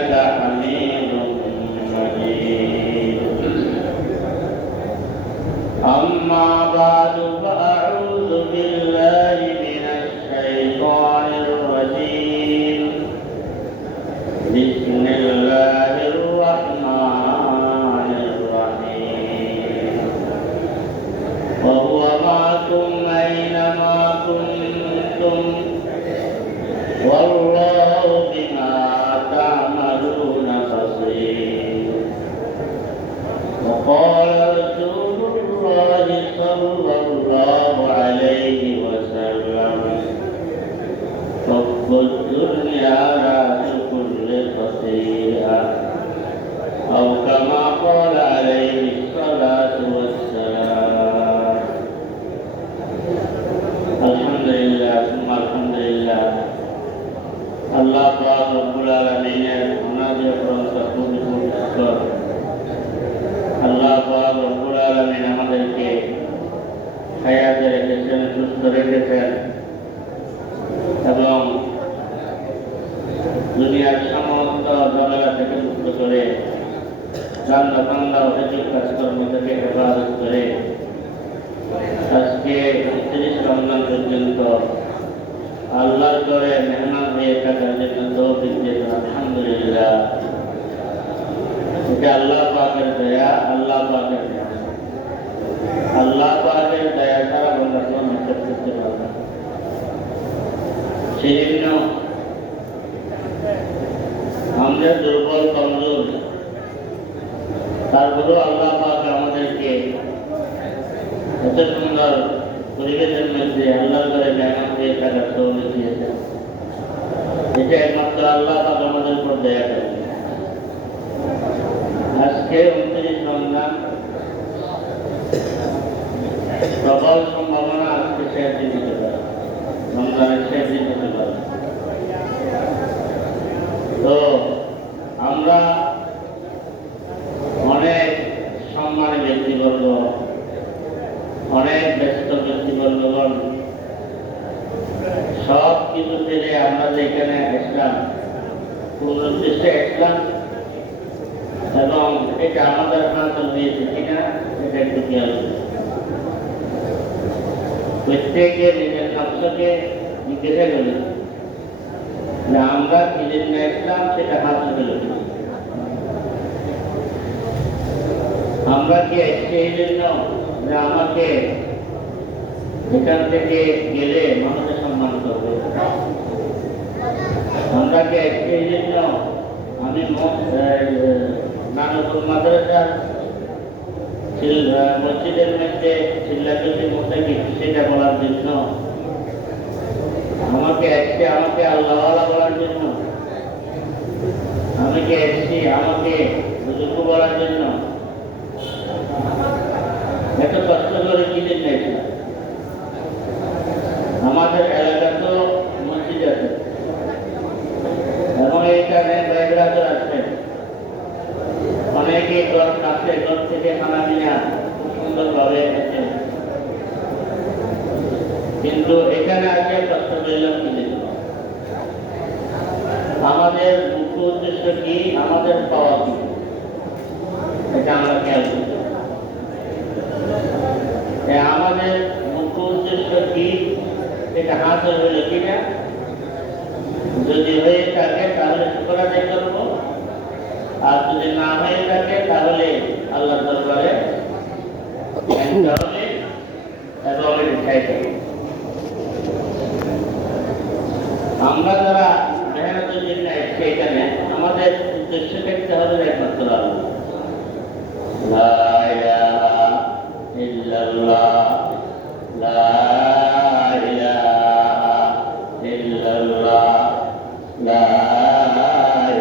إنك حميد مجيد. أما بعد فأعوذ بالله من الشيطان الرجيم. بسم الله الرحمن الرحيم. وهو معكم أينما كنتم والله بما تعملون بصير. وقال رسول الله صلى الله عليه وسلم: حب الدنيا رأس كل خطيئة، أو كما قال عليه الصلاة والسلام. الحمد لله ثم الحمد لله। আল্লাহ পাক রব্বুল আলামিনের মুনাজাত এবং তাকবীর শুকর। আল্লাহ পাক রব্বুল আলামিন আমাদেরকে হায়াতে রেখেছেন, সুস্থ রেখেছেন এবং দুনিয়ার সমস্ত ঝামেলা থেকে মুক্ত করে রান্না বান্না অভিযোগ কাজকর্ম থেকে হেফাজত করে আজকে ৩০ রমজান পর্যন্ত আল্লাহর করে মেহমান হয়ে থাকার জন্য তৌফিক দিয়েছেন। আলহামদুলিল্লাহ। এটা আল্লাহ পাকের দয়া, আল্লাহ পাকের দয়া। আল্লাহ পাকের দয়া ছাড়া আমরা কোনো হিসাব করতে পারব না। সেজন্য আমরা দুর্বল কমজোর, তারপরেও আল্লাহ পাক আমাদেরকে এত সুন্দর পরিবেশের মধ্যে আল্লাহর করে মেহমান হয়ে থাকার তৌফিক দিয়েছেন। এটা একমাত্র আল্লাহ পাক আমাদের উপর দয়া করেন। আজকে 29 রমজান, প্রবল সম্ভাবনা আজকে শেষ দিন হতে পারে, রমজানের শেষ দিন হতে পারে। তো আমরা অনেক সম্মানী ব্যক্তিবর্গ, অনেক ব্যস্ত ব্যক্তিবর্গগণ সব কিছু থেকে আমরা যেখানে আসলাম, কোন উদ্দেশ্যে আসলাম এবং এটা আমাদের হাতে হয়েছে কিনা এটা একটু খেয়াল করি। প্রত্যেকে নিজের নকশাকে জিজ্ঞাসা করি যে আমরা কি জন্য আসলাম, সেটা হাতে গেল। আমরা কি আসছি এই জন্য যে আমাকে এখান থেকে গেলে মানুষের সম্মান করবে? আমরা কি আসছি এই জন্য আমি নানপুর মাদ্রাসার মসজিদের মধ্যে চিল্লাচল্লি মোতাকি সেটা বলার জন্য? আমাকে আসছে আমাকে আল্লাহওয়ালা বলার জন্য? আমি কি আসছি আমাকে বুজুর্গ বলার জন্য? এত কষ্ট করে কি জন্য আসলাম? আমাদের এলাকা তো মসজিদ আছে এবং এইখানে বাইরাজও আছেন। অনেকে ঘর কাছে, ঘর থেকে খানা নিয়ে সুন্দরভাবে এসেছেন, কিন্তু এখানে আগে কষ্ট করলাম কি জন্য? আমাদের মুখ্য উদ্দেশ্য কি, আমাদের পাওয়া কি, এটা আমরা খেয়াল করি। আমাদের মুখ্য উদ্দেশ্য কি এটা হাসিল হইল কিনা, যদি হয়ে থাকে তাহলে শুকর আদায় করব, আর যদি না হয়ে থাকে তাহলে আল্লাহর দরবারে আমরা যারা মেহনতের জন্য আসছি এখানে, আমাদের উদ্দেশ্য থাকতে হবে একমাত্র আল্লাহ। লা ইলাহা ইল্লাল্লাহ, লা ইলাহা ইল্লাল্লাহ, লা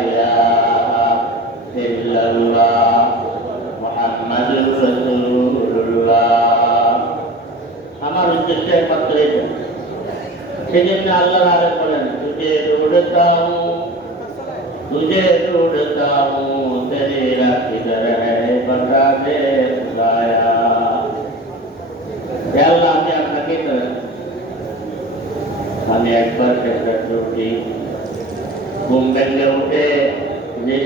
ইলাহা ইল্লাল্লাহ, মুহাম্মাদুর রাসূলুল্লাহ। আমার উদ্দেশ্য একমাত্র এটা। সেজন্য আল্লাহ আরে বলেন, তুঝে ढूंढता हूँ तेरा किधर है बता दे खुदाया। আল্লাহ আমি আপনাকে আমি একবার চেষ্টা করছি, ঘুম ভেঙে উঠে যে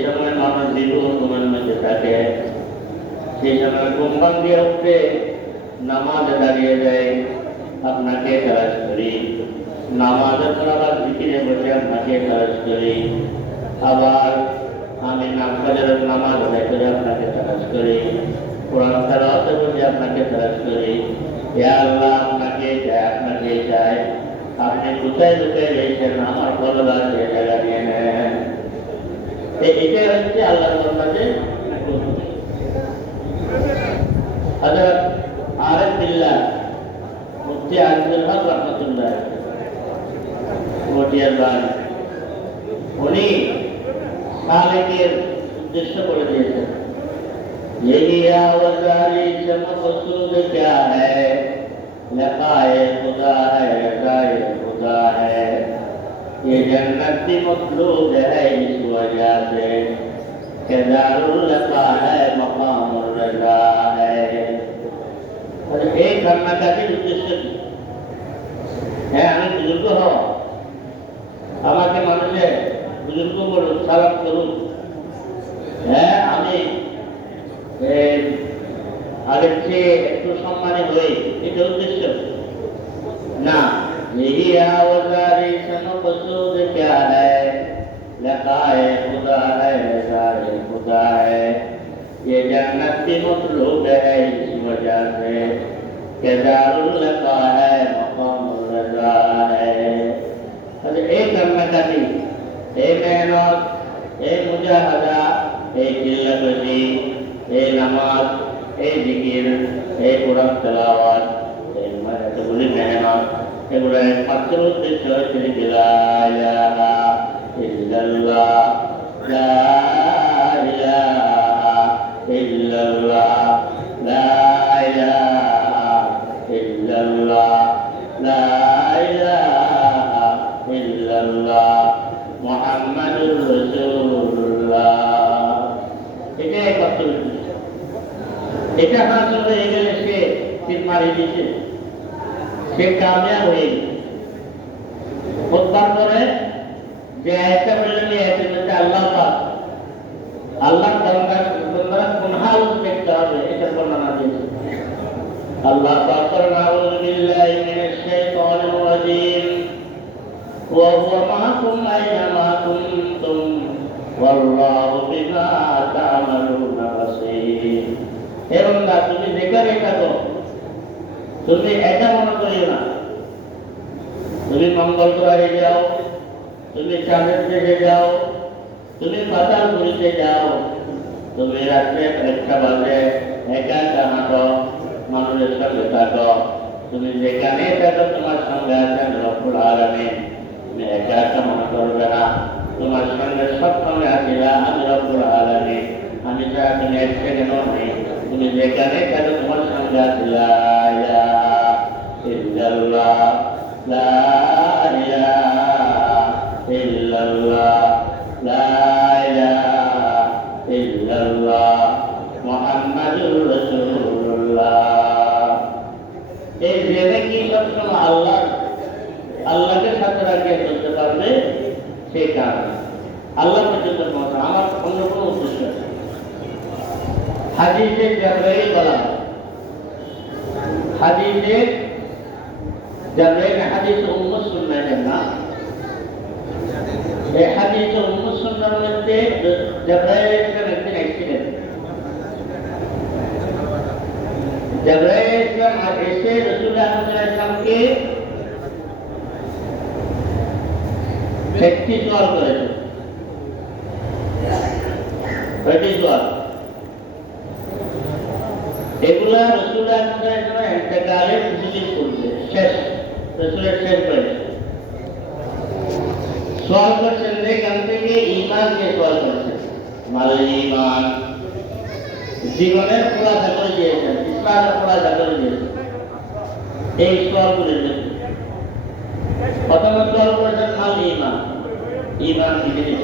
সেই সময় ঘুম ভাঙিয়ে উঠে নামাজে দাঁড়িয়ে যায়, আপনাকে তালাশ করি। নামাজের পর আবার জিকিরে বসে আপনাকে তালাশ করি। আবার আমি নামাজের নামাজ আদায় করে আপনাকে তালাশ করি। কোরআন তেলাওয়াতে বসে আপনাকে তালাশ করি। ইয়া আল্লাহ, আপনাকে চাই, আপনাকে চাই। আপনি কোথায় কোথায় রয়েছেন, আমার বলবার সে জায়গা নিয়ে নেন। এটাই হচ্ছে আল্লাহর বান্দাদের গুণ। হযরত আরিফ বিল্লাহ মুফতি আজিজুল হক রাহমাতুল্লাহ মটিয়ার বাড়ি, উনি সালেকের উদ্দেশ্য করে দিয়েছেন, यही आवाज़ारी से मकसूद क्या है, लकाए खुदा है, रज़ाए खुदा है, ये जन्नत भी मखलूक है इस वजह से कि दारुल लका है, मकामुर रज़ा है। और एक करना का भी उद्देश्य है, আমি বুজুর্গ হওয়া, আমাকে মানুষে বুজুর্গ বলুন, সালাম করুন, হ্যাঁ আমি আগের চেয়ে একটু সম্মানী হই, এটা উদ্দেশ্য না। यही आवाज़ारी से मकसूद क्या है, लकाए खुदा है, रज़ाए खुदा है, ये जन्नत भी मखलूक है इस वजह से कि दारुल लका है, मकामुर रज़ा है। एक करना चाहती, एक मेहनत, एक मुजाहदा, एक जिल्लतजी, এই নামাজ, এই জিকির, এই কোরআন তেলাওয়াত, এতগুলি মেহনত, এগুলো একমাত্র উদ্দেশ্য হচ্ছে লা ইলাহা ইল্লাল্লাহ, লা ইলাহা ইল্লাল্লাহ, লা ইলাহা ইল্লাল্লাহ, লা ইলাহা ইল্লাল্লাহ, মুহাম্মাদুর রাসূলুল্লাহ। এটাই একমাত্র উদ্দেশ্য। এটা হাসিল হয়ে গেলে সে তীর মারি দিচ্ছে, সে কামিয়াব হয়ে গেছে। করে যে একটা বললেন আল্লাহ পাক, আল্লাহ বান্দারা কোন হালত দেখতে হবে, এটা বর্ণনা দিয়েছে। আল্লাহ পাক করেন, আউযু বিল্লাহি মিনাশ শাইতানির রাজীম, ওয়া হুয়া মাআকুম আইনামা কুনতুম ওয়াল্লাহু বিমা তা'মালুনা বাসীর। হে বান্দা, তুমি যেখানে থাকো, তুমি এটা মনে করিও না তুমি মঙ্গল গ্রহে যাও, তুমি চাঁদের দেশে যাও, তুমি পাতাল পুরীতে যাও, তুমি রাত্রে 1টা বাজে একা একা হাঁটো, মানুষের সঙ্গে থাকো, তুমি যেখানে থাকো তোমার সঙ্গে আছেন রব্বুল আলামিন। তুমি একা একা মনে করবে না, তোমার সঙ্গে সবসময় আছিলা আমি রব্বুল আলামিন। আমি ছাড়া তুমি এক সেকেন্ডও নেই, তুমি যেখানে থাকো তোমার সঙ্গে আছিলা। লা ইলাহা ইল্লাল্লাহ, লা ইলাহা ইল্লাল্লাহ, লা ইলাহা ইল্লাল্লাহ, মুহাম্মাদুর রাসূলুল্লাহ। এই জেনে কি সবসময় আল্লাহকে সাথে রাখিয়ে চলতে পারবে, সেই কারণে আল্লাহ পর্যন্ত পৌঁছা, আমার অন্য কোনো উদ্দেশ্য নেই। হাদিসে জাবরাইল বলা, হাদিসে জাবরাইল হাদিস উম্মুস সুন্নাহের নাম। এই হাদিস উম্মুস সুন্নাহর মধ্যে জাবরাইল ইসলাম একদিন এসেছিলেন। জাবরাইল ইসলাম এসে রাসূলুল্লাহ সাল্লাল্লাহু আলাইহি ওয়াসাল্লামকে 60 সওয়াল করেছে। এগুলা রাসূলুল্লাহ সাল্লাল্লাহু আলাইহি ওয়াসাল্লাম ইন্তেকালের কিছুদিন পূর্বে শেষ, রাসূলের শেষ বয়সে সওয়াল করছেন। এখান থেকে ঈমান নিয়ে সওয়াল করছেন, মাল ঈমান, জীবনের খোলাসা করে দিয়েছেন, ইসলামের খোলাসা করে দিয়েছেন। এই সওয়ালগুলির মধ্যে প্রথম সওয়াল করেছেন মাল ঈমান, ঈমান কি জিনিস?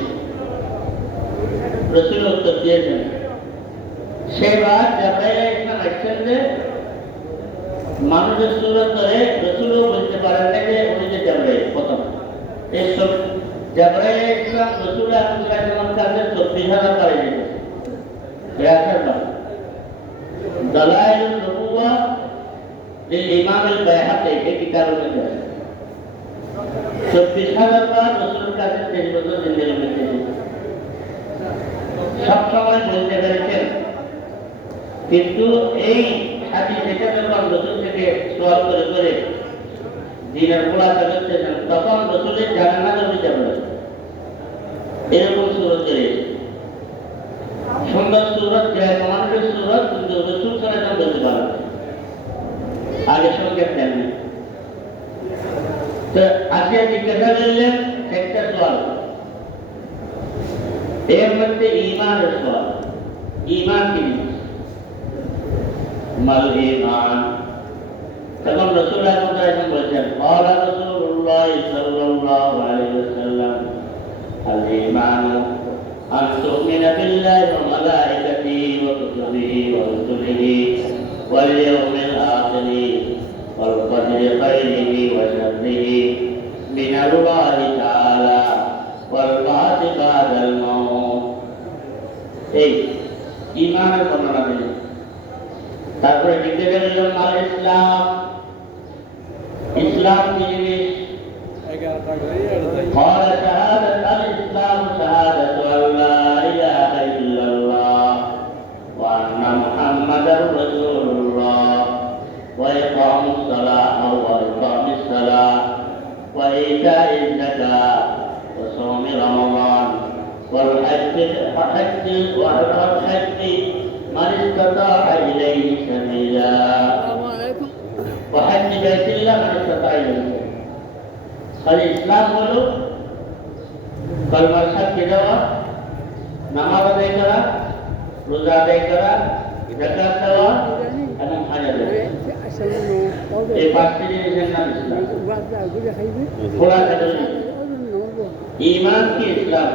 রাসূল উত্তর দিয়েছেন। সেবার জাবরাইল ইসলাম আসছেন যে মানুষের সুরত ধরে রাসূলও বুঝতে পারেন না যে উনি যে জাবরাইল। প্রথম এই সব জাবরাইল ইসলাম রাসূলুল্লাহ সাল্লাল্লাহু আলাইহি ওয়াসাল্লামের কাছে 24,000 পারে গেছে। কারণে যায় 24,000 বার রসুলের কাছে 23 বছর জিন্দেগি বেঁচে সবসময় বলতে পেরেছেন, কিন্তু এই হাদিস এটা যখন রসুল থেকে সোয়াল করে করে দিনের খোলাসা করতেছেন, তখন রসুলের জানাজা হয়ে যাবে এরকম সুরত রয়েছে। সুন্দর সুরত, জয় কমান্ডের সুরত, কিন্তু রসুল সালাম বলতে পারেন আগে সংকেত দেন না। তো আসিয়া জিজ্ঞাসা করলেন একটা সোয়াল, এর মধ্যে ঈমানের সোয়াল, ঈমান কি জিনিস, মাল ঈমান। তখন রাসূল সাল্লাল্লাহু আলাইহি ওয়াসাল্লাম বলেছেন, ক্বালা রাসূলুল্লাহ সাল্লাল্লাহু আলাইহি ওয়াসাল্লাম আল ঈমানু আন তু'মিনা বিল্লাহি ওয়া মালাইকাতিহি ওয়া কুতুবিহি ওয়া রুসুলিহি ওয়াল ইয়াউমিল আখিরি ওয়াল কদরি খাইরিহি ওয়া শাররিহি মিনাল্লাহি তাআলা ওয়াল বা'থি বা'দাল মাউত। এই ঈমানের বর্ণনা দিলেন। তারপরে জিজ্ঞাসা করলেন আল ইসলাম, ইসলাম কি জিনিস? قال شهادة الإسلام شهادة أن لا إله إلا الله وأن محمدا رسول الله وإقام الصلاة وإقام الصلاة وإيتاء الزكاة وصوم رمضان والحج من استطاع إليه سبيلا وحج بيت الله من استطاع إليه سبيلا। খালি ইসলাম হলো কলমার সাক্ষী দেওয়া, নামাজ আদায় করা, রোজা আদায় করা, যাকাত দেওয়া এবং হজ আদায় করা। এই পাঁচটি জিনিসের নাম ইসলাম। খোলাসা করি, ঈমান কি ইসলাম?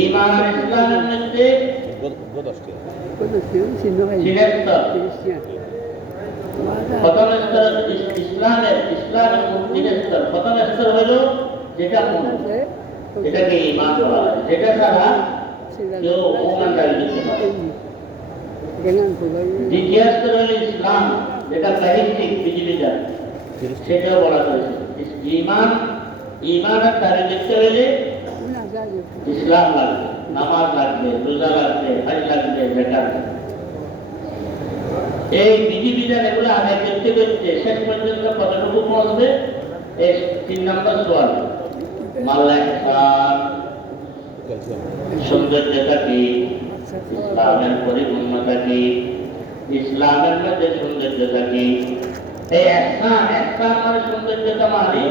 ঈমান আর ইসলামের মধ্যে প্রথম স্তর ইসলামের মুক্তির স্তর। প্রথম স্তর হল যেটা মনে, এটাকে ঈমান বলা হয়, যেটা ছাড়া কেউ ঈমান দাবি করতে পারে। দ্বিতীয় স্তর হল ইসলাম, যেটা বাহ্যিক পৃথিবীটা, সেটাও বলা হয়েছে ঈমান। ঈমানের দাবি করতে হলে ইসলাম লাগবে, নামাজ লাগবে, রোজা লাগবে, হজ লাগবে, যাকাত লাগবে। এই বিধিবিধান এগুলো আদায় করতে করতে শেষ পর্যন্ত কতটুকু পৌঁছবে? এই 3 নম্বর সোয়াল, মাল ইহসান, সৌন্দর্যতা কি, ইসলামের পরিপূর্ণতা কি, ইসলামের মধ্যে সৌন্দর্যতা কি। এই ইহসান মানে সৌন্দর্যতা মানে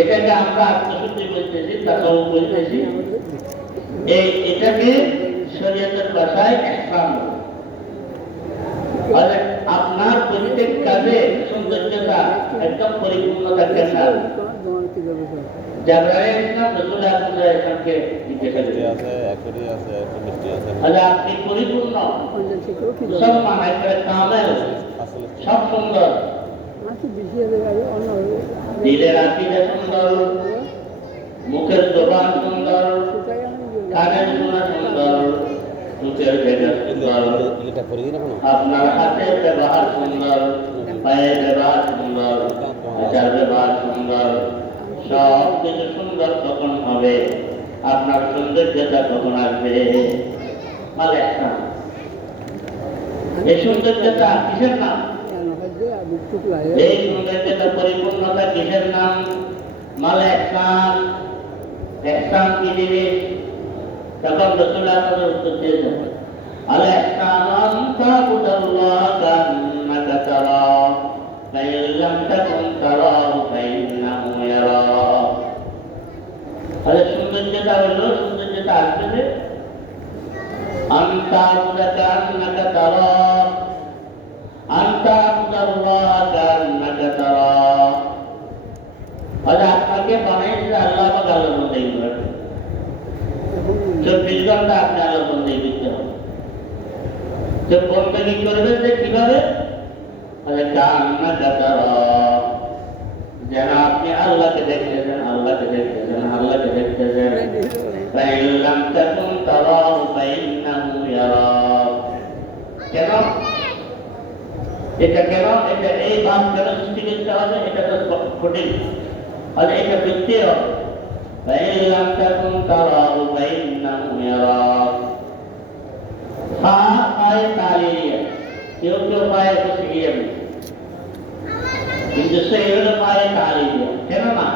এটাকে আমরা আত্মশুদ্ধি বলতেছি, তাসাউফ বলতেছি। এটাকে শরীয়তের ভাষায় ইহসান বলে। আপনার প্রত্যেক কাজে সৌন্দর্যতা একদম পরিপূর্ণ থাকবে না। জাবরাইল ইসলাম রাসূল আকরামকে জিজ্ঞাসা করলেন, আপনি পরিপূর্ণ মুসলমান, একবারে কামেল, সব সুন্দর, দিলের আকীদা সুন্দর, মুখের জবান সুন্দর, কানের শোনা সুন্দর, মুখের দেখা সুন্দর, আপনার হাতের ব্যবহার সুন্দর, পায়ের ব্যবহার সুন্দর, আচার ব্যবহার সুন্দর, সব কিছু সুন্দর তখন হবে। আপনার সৌন্দর্যতা তখন আসবে। মাল ইহসান। এই সৌন্দর্যতা কিসের নাম? এই সৌন্দর্যতা পরিপূর্ণতা কিসের নাম? মাল ইহসান। ইহসান কি জিনিস? তখন রাসূলুল্লাহ উত্তর দিয়েছেন, আল ইহসানু আন তা'বুদাল্লাহ কান্নাকা তারাহু ফাইন লাম তাকুন তারাহু ফাইন্নাহু ইয়ারাক। আরে সৌন্দর্যতা হলো, সৌন্দর্যতা আসবে আন তা'বুদাকা কান্নাকা তারাহু, আন তা'বুদাল্লাহ কান্নাকা তারাহু। আপনাকে বানাইছে আল্লাহ বা আল্লাহর বন্দেগী করতে। 24 ঘন্টা আপনি আল্লাহর বন্দেগী করতে হবে। যে বন্দেগী করবেন যে কিভাবে? কান্নাকা তারাহু, যেন আপনি আল্লাহকে দেখতেছেন, আল্লাহকে দেখতেছেন, আল্লাহকে দেখতেছেন। ফাইন লাম তাকুন তারাহু ফাইন্নাহু ইয়ারাক। কেন? এটা কেন, এটা এই ভাব কেন সৃষ্টি করতে হবে, এটা তো কঠিন, আর এটা করতে হবে। فإن لم تكن تراه فإنه يراك। পায়ে তালিয়ে কেউ কেউ পায়ে বসে গিয়ে কিন্তু সে হলো পায়ে তালিয়ে কেন না,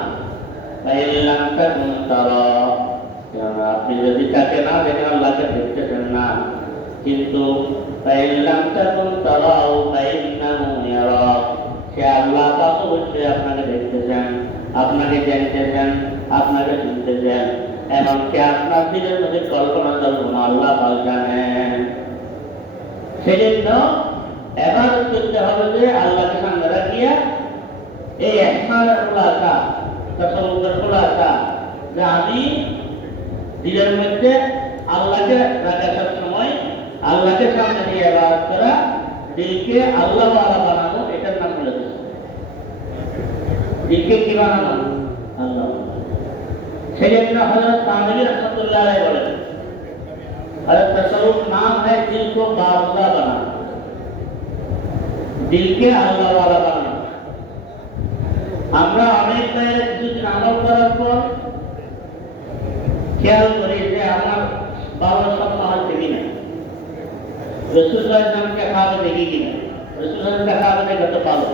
فإن لم تكن تراه, আপনি যদি তাকে না দেখেন আল্লাহকে দেখতেছেন না, কিন্তু فإن لم تكن تراه فإنه يراك, সে আল্লাহ পাক অবশ্যই আপনাকে দেখতেছেন, আপনাকে জানতেছেন, আপনাকে শুনতেছেন, এমনকি আপনার দিলের মধ্যে কল্পনা কল্পনা আল্লাহ পাক জানেন। সেজন্য ইবাদত করতে হবে যে আল্লাহকে সামনে রাখিয়া, এই ইহসানের খুলাসা, তাসাউফের খুলাসা, যে আমি দিলের মধ্যে আল্লাহকে রাখা, সব সময় আল্লাহকে সামনে দিয়ে ইবাদত করা, দিলকে আল্লাহ ওয়ালা বানানো, এটার নাম হলো দিলকে কি বানানো, আল্লাহ। সেজন্য হযরত তানভী রাহমাতুল্লাহ আলাইহি বলেন, हज़रत तसव्वुफ नाम है दिल को बादशाह बनाना, दिल के अल्लाह वाला बनाना। আমরা অনেক জায়গায় কিছুদিন আমল করার পর খেয়াল করি যে আমার বাবার স্বপ্ন হচ্ছে কিনা, রাসূল সাল্লাল্লাহু আলাইহি ওয়াসাল্লামকে খাওয়াতে দেখি কিনা, রাসূল সাল্লাল্লাহু আলাইহি ওয়াসাল্লামকে খাওয়াতে কত ভালো,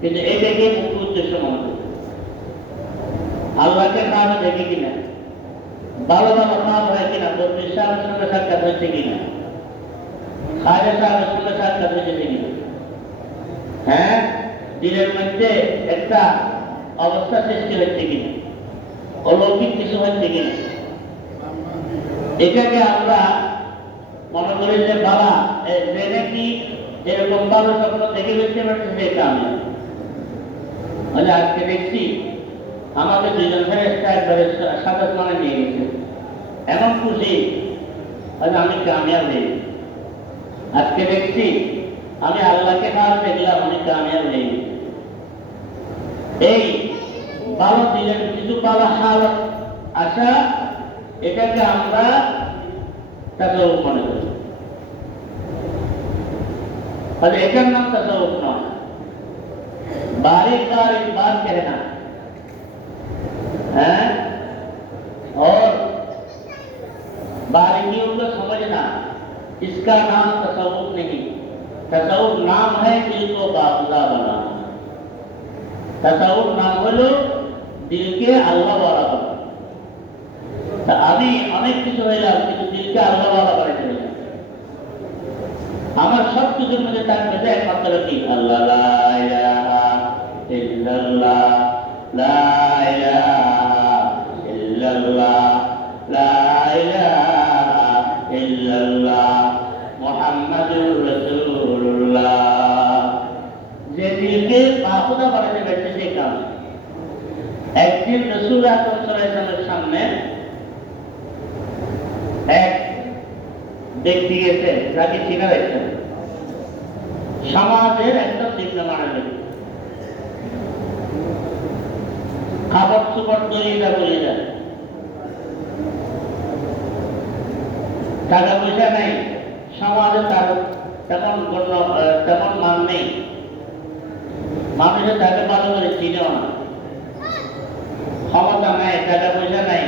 কিন্তু এটাকে মুখ্য উদ্দেশ্য মনে করি। আল্লাহকে খাওয়াতে দেখি কিনা, ভালো ভালো কাজ হয় কিনা, বদরুল সাহেবের সঙ্গে সাক্ষাৎ হচ্ছে কিনা, খাজা সাহেবের সঙ্গে সাক্ষাৎ হচ্ছে কিনা, হ্যাঁ, দিনের মধ্যে একটা অবস্থা সৃষ্টি হচ্ছে কিনা, অলৌকিক কিছু হচ্ছে কিনা, এটাকে আমরা মনে করি যে বাবা যে নাকি এরকম ভালো স্বপ্ন দেখে ফেলতে পারছে, সেটা আমি আজকে দেখছি আমাকে দুজন ফেরেশতা একবারে সাদা মানে নিয়ে গেছে, এমন খুশি আমি কামিয়াব নেই। আজকে দেখছি আমি আল্লাহকে খাওয়ার দেখলাম, আমি কামিয়াব নেই। এই ভালো দিলের কিছু ভালো হালত আসা, এটাকে আমরা তাসাউফ মনে করি, এটার নাম তাসাউফ নয়। बारीक बारीक बात कहना है और बारीकियों को समझना, इसका नाम तसव्वुफ नहीं। तसव्वुफ नाम है दिल को बादशाह बनाना। तसव्वुफ नाम হলো দিলকে আল্লাহ ওয়ালা বানানো। আমি অনেক কিছু হইলাম, কিন্তু দিলকে আল্লাহ ওয়ালা বানাইতে হইলাম। আমার সব কিছুর মধ্যে থাকবে যে একমাত্র কি আল্লাহ, লা ইলাহা ইল্লাল্লাহ, লা ইলাহা ইল্লাল্লাহ, লা ইলাহা ইল্লাল্লাহ, মুহাম্মাদুর রাসূলুল্লাহ। যে দিলকে বাহুদা বানাতে পারছে সেই কাজ। একদিন রাসূল আকরাম সাল্লাল্লাহু আলাইহি ওয়াসাল্লামের সামনে এক ব্যক্তি গেছে, যাকে চিনা যাচ্ছে সমাজের একদম নিম্নমানের ব্যক্তি, খাবার চুপড় দরিয়া বলে যায়, টাকা পয়সা নাই, সমাজে তার তেমন মান নেই, মানুষের তাকে ভালো করে চিনেও না, ক্ষমতা নাই, টাকা পয়সা নাই,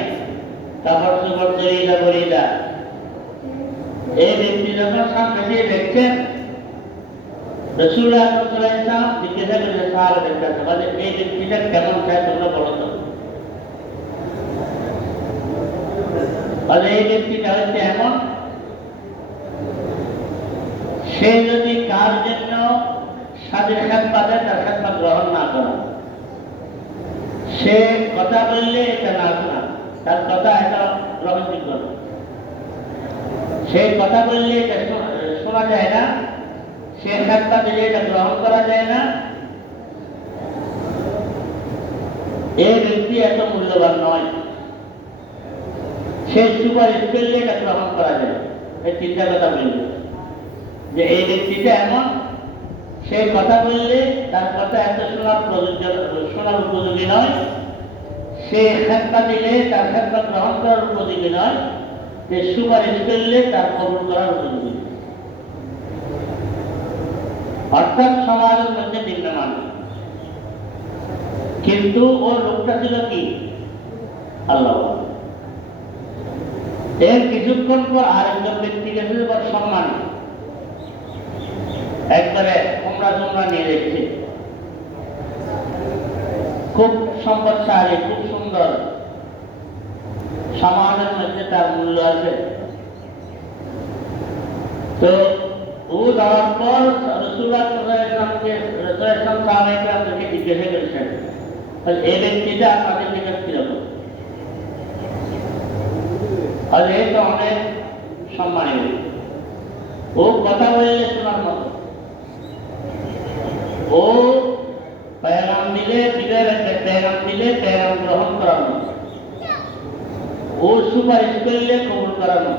কাপড় চুপড় দরিয়া বলে যায়। এই ব্যক্তি যখন সামনে দিয়ে দেখছেন, রাসূল আকরাম সাল্লাল্লাহু আলাইহি ওয়াসাল্লাম জিজ্ঞাসা করলেন সাহাবাদের কাছে, বলে এই ব্যক্তিটা কেমন চায় তোমরা বলো তো। বলে এই ব্যক্তিটা হচ্ছে এমন, সে যদি কার জন্য সাদের খেদমত তার খেদমত গ্রহণ না করে, সে কথা বললে এটা না শোনা, তার কথা এটা গ্রহণযোগ্য না, সে কথা বললে এটা শোনা যায় না, সে খেদমত দিলে এটা গ্রহণ করা যায় না, এই ব্যক্তি এত মূল্যবান নয়, সে সুপারিশ করলে এটা গ্রহণ করা যায়। এই চিন্তা কথা বলবে যে এই ব্যক্তিটা এমন, সে কথা বললে তার কথা এত শোনার উপযোগী নয়, সে খেদমত দিলে তার খেদমত গ্রহণ করার উপযোগী নয়, যে সুপারিশ করলে তার কবুল করার উপযোগী। অর্থাৎ সমাজের মধ্যে নিম্নমান, কিন্তু ওর লোকটা ছিল কি আল্লাহ। এর কিছুক্ষণ পর আরেকজন ব্যক্তি গেছে সম্মান, একবারে তোমরা নিয়ে দেখছে, খুব সম্পদশালী, খুব সুন্দর, সমাজের মধ্যে তার মূল্য আছে। তো ও যাওয়ার পর রাসূলুল্লাহ সাল্লাল্লাহু আলাইহি ওয়াসাল্লামকে জিজ্ঞাসা করেছেন, এই ব্যক্তিটা আপনাদের নিকট কিরকম? আর এই তো অনেক সম্মানী, ও কথা বলে শোনার মতো, ও পেগাম দিলে পেগাম গ্রহণ করানো, ও সুপারিশ করলে কবুল করানো।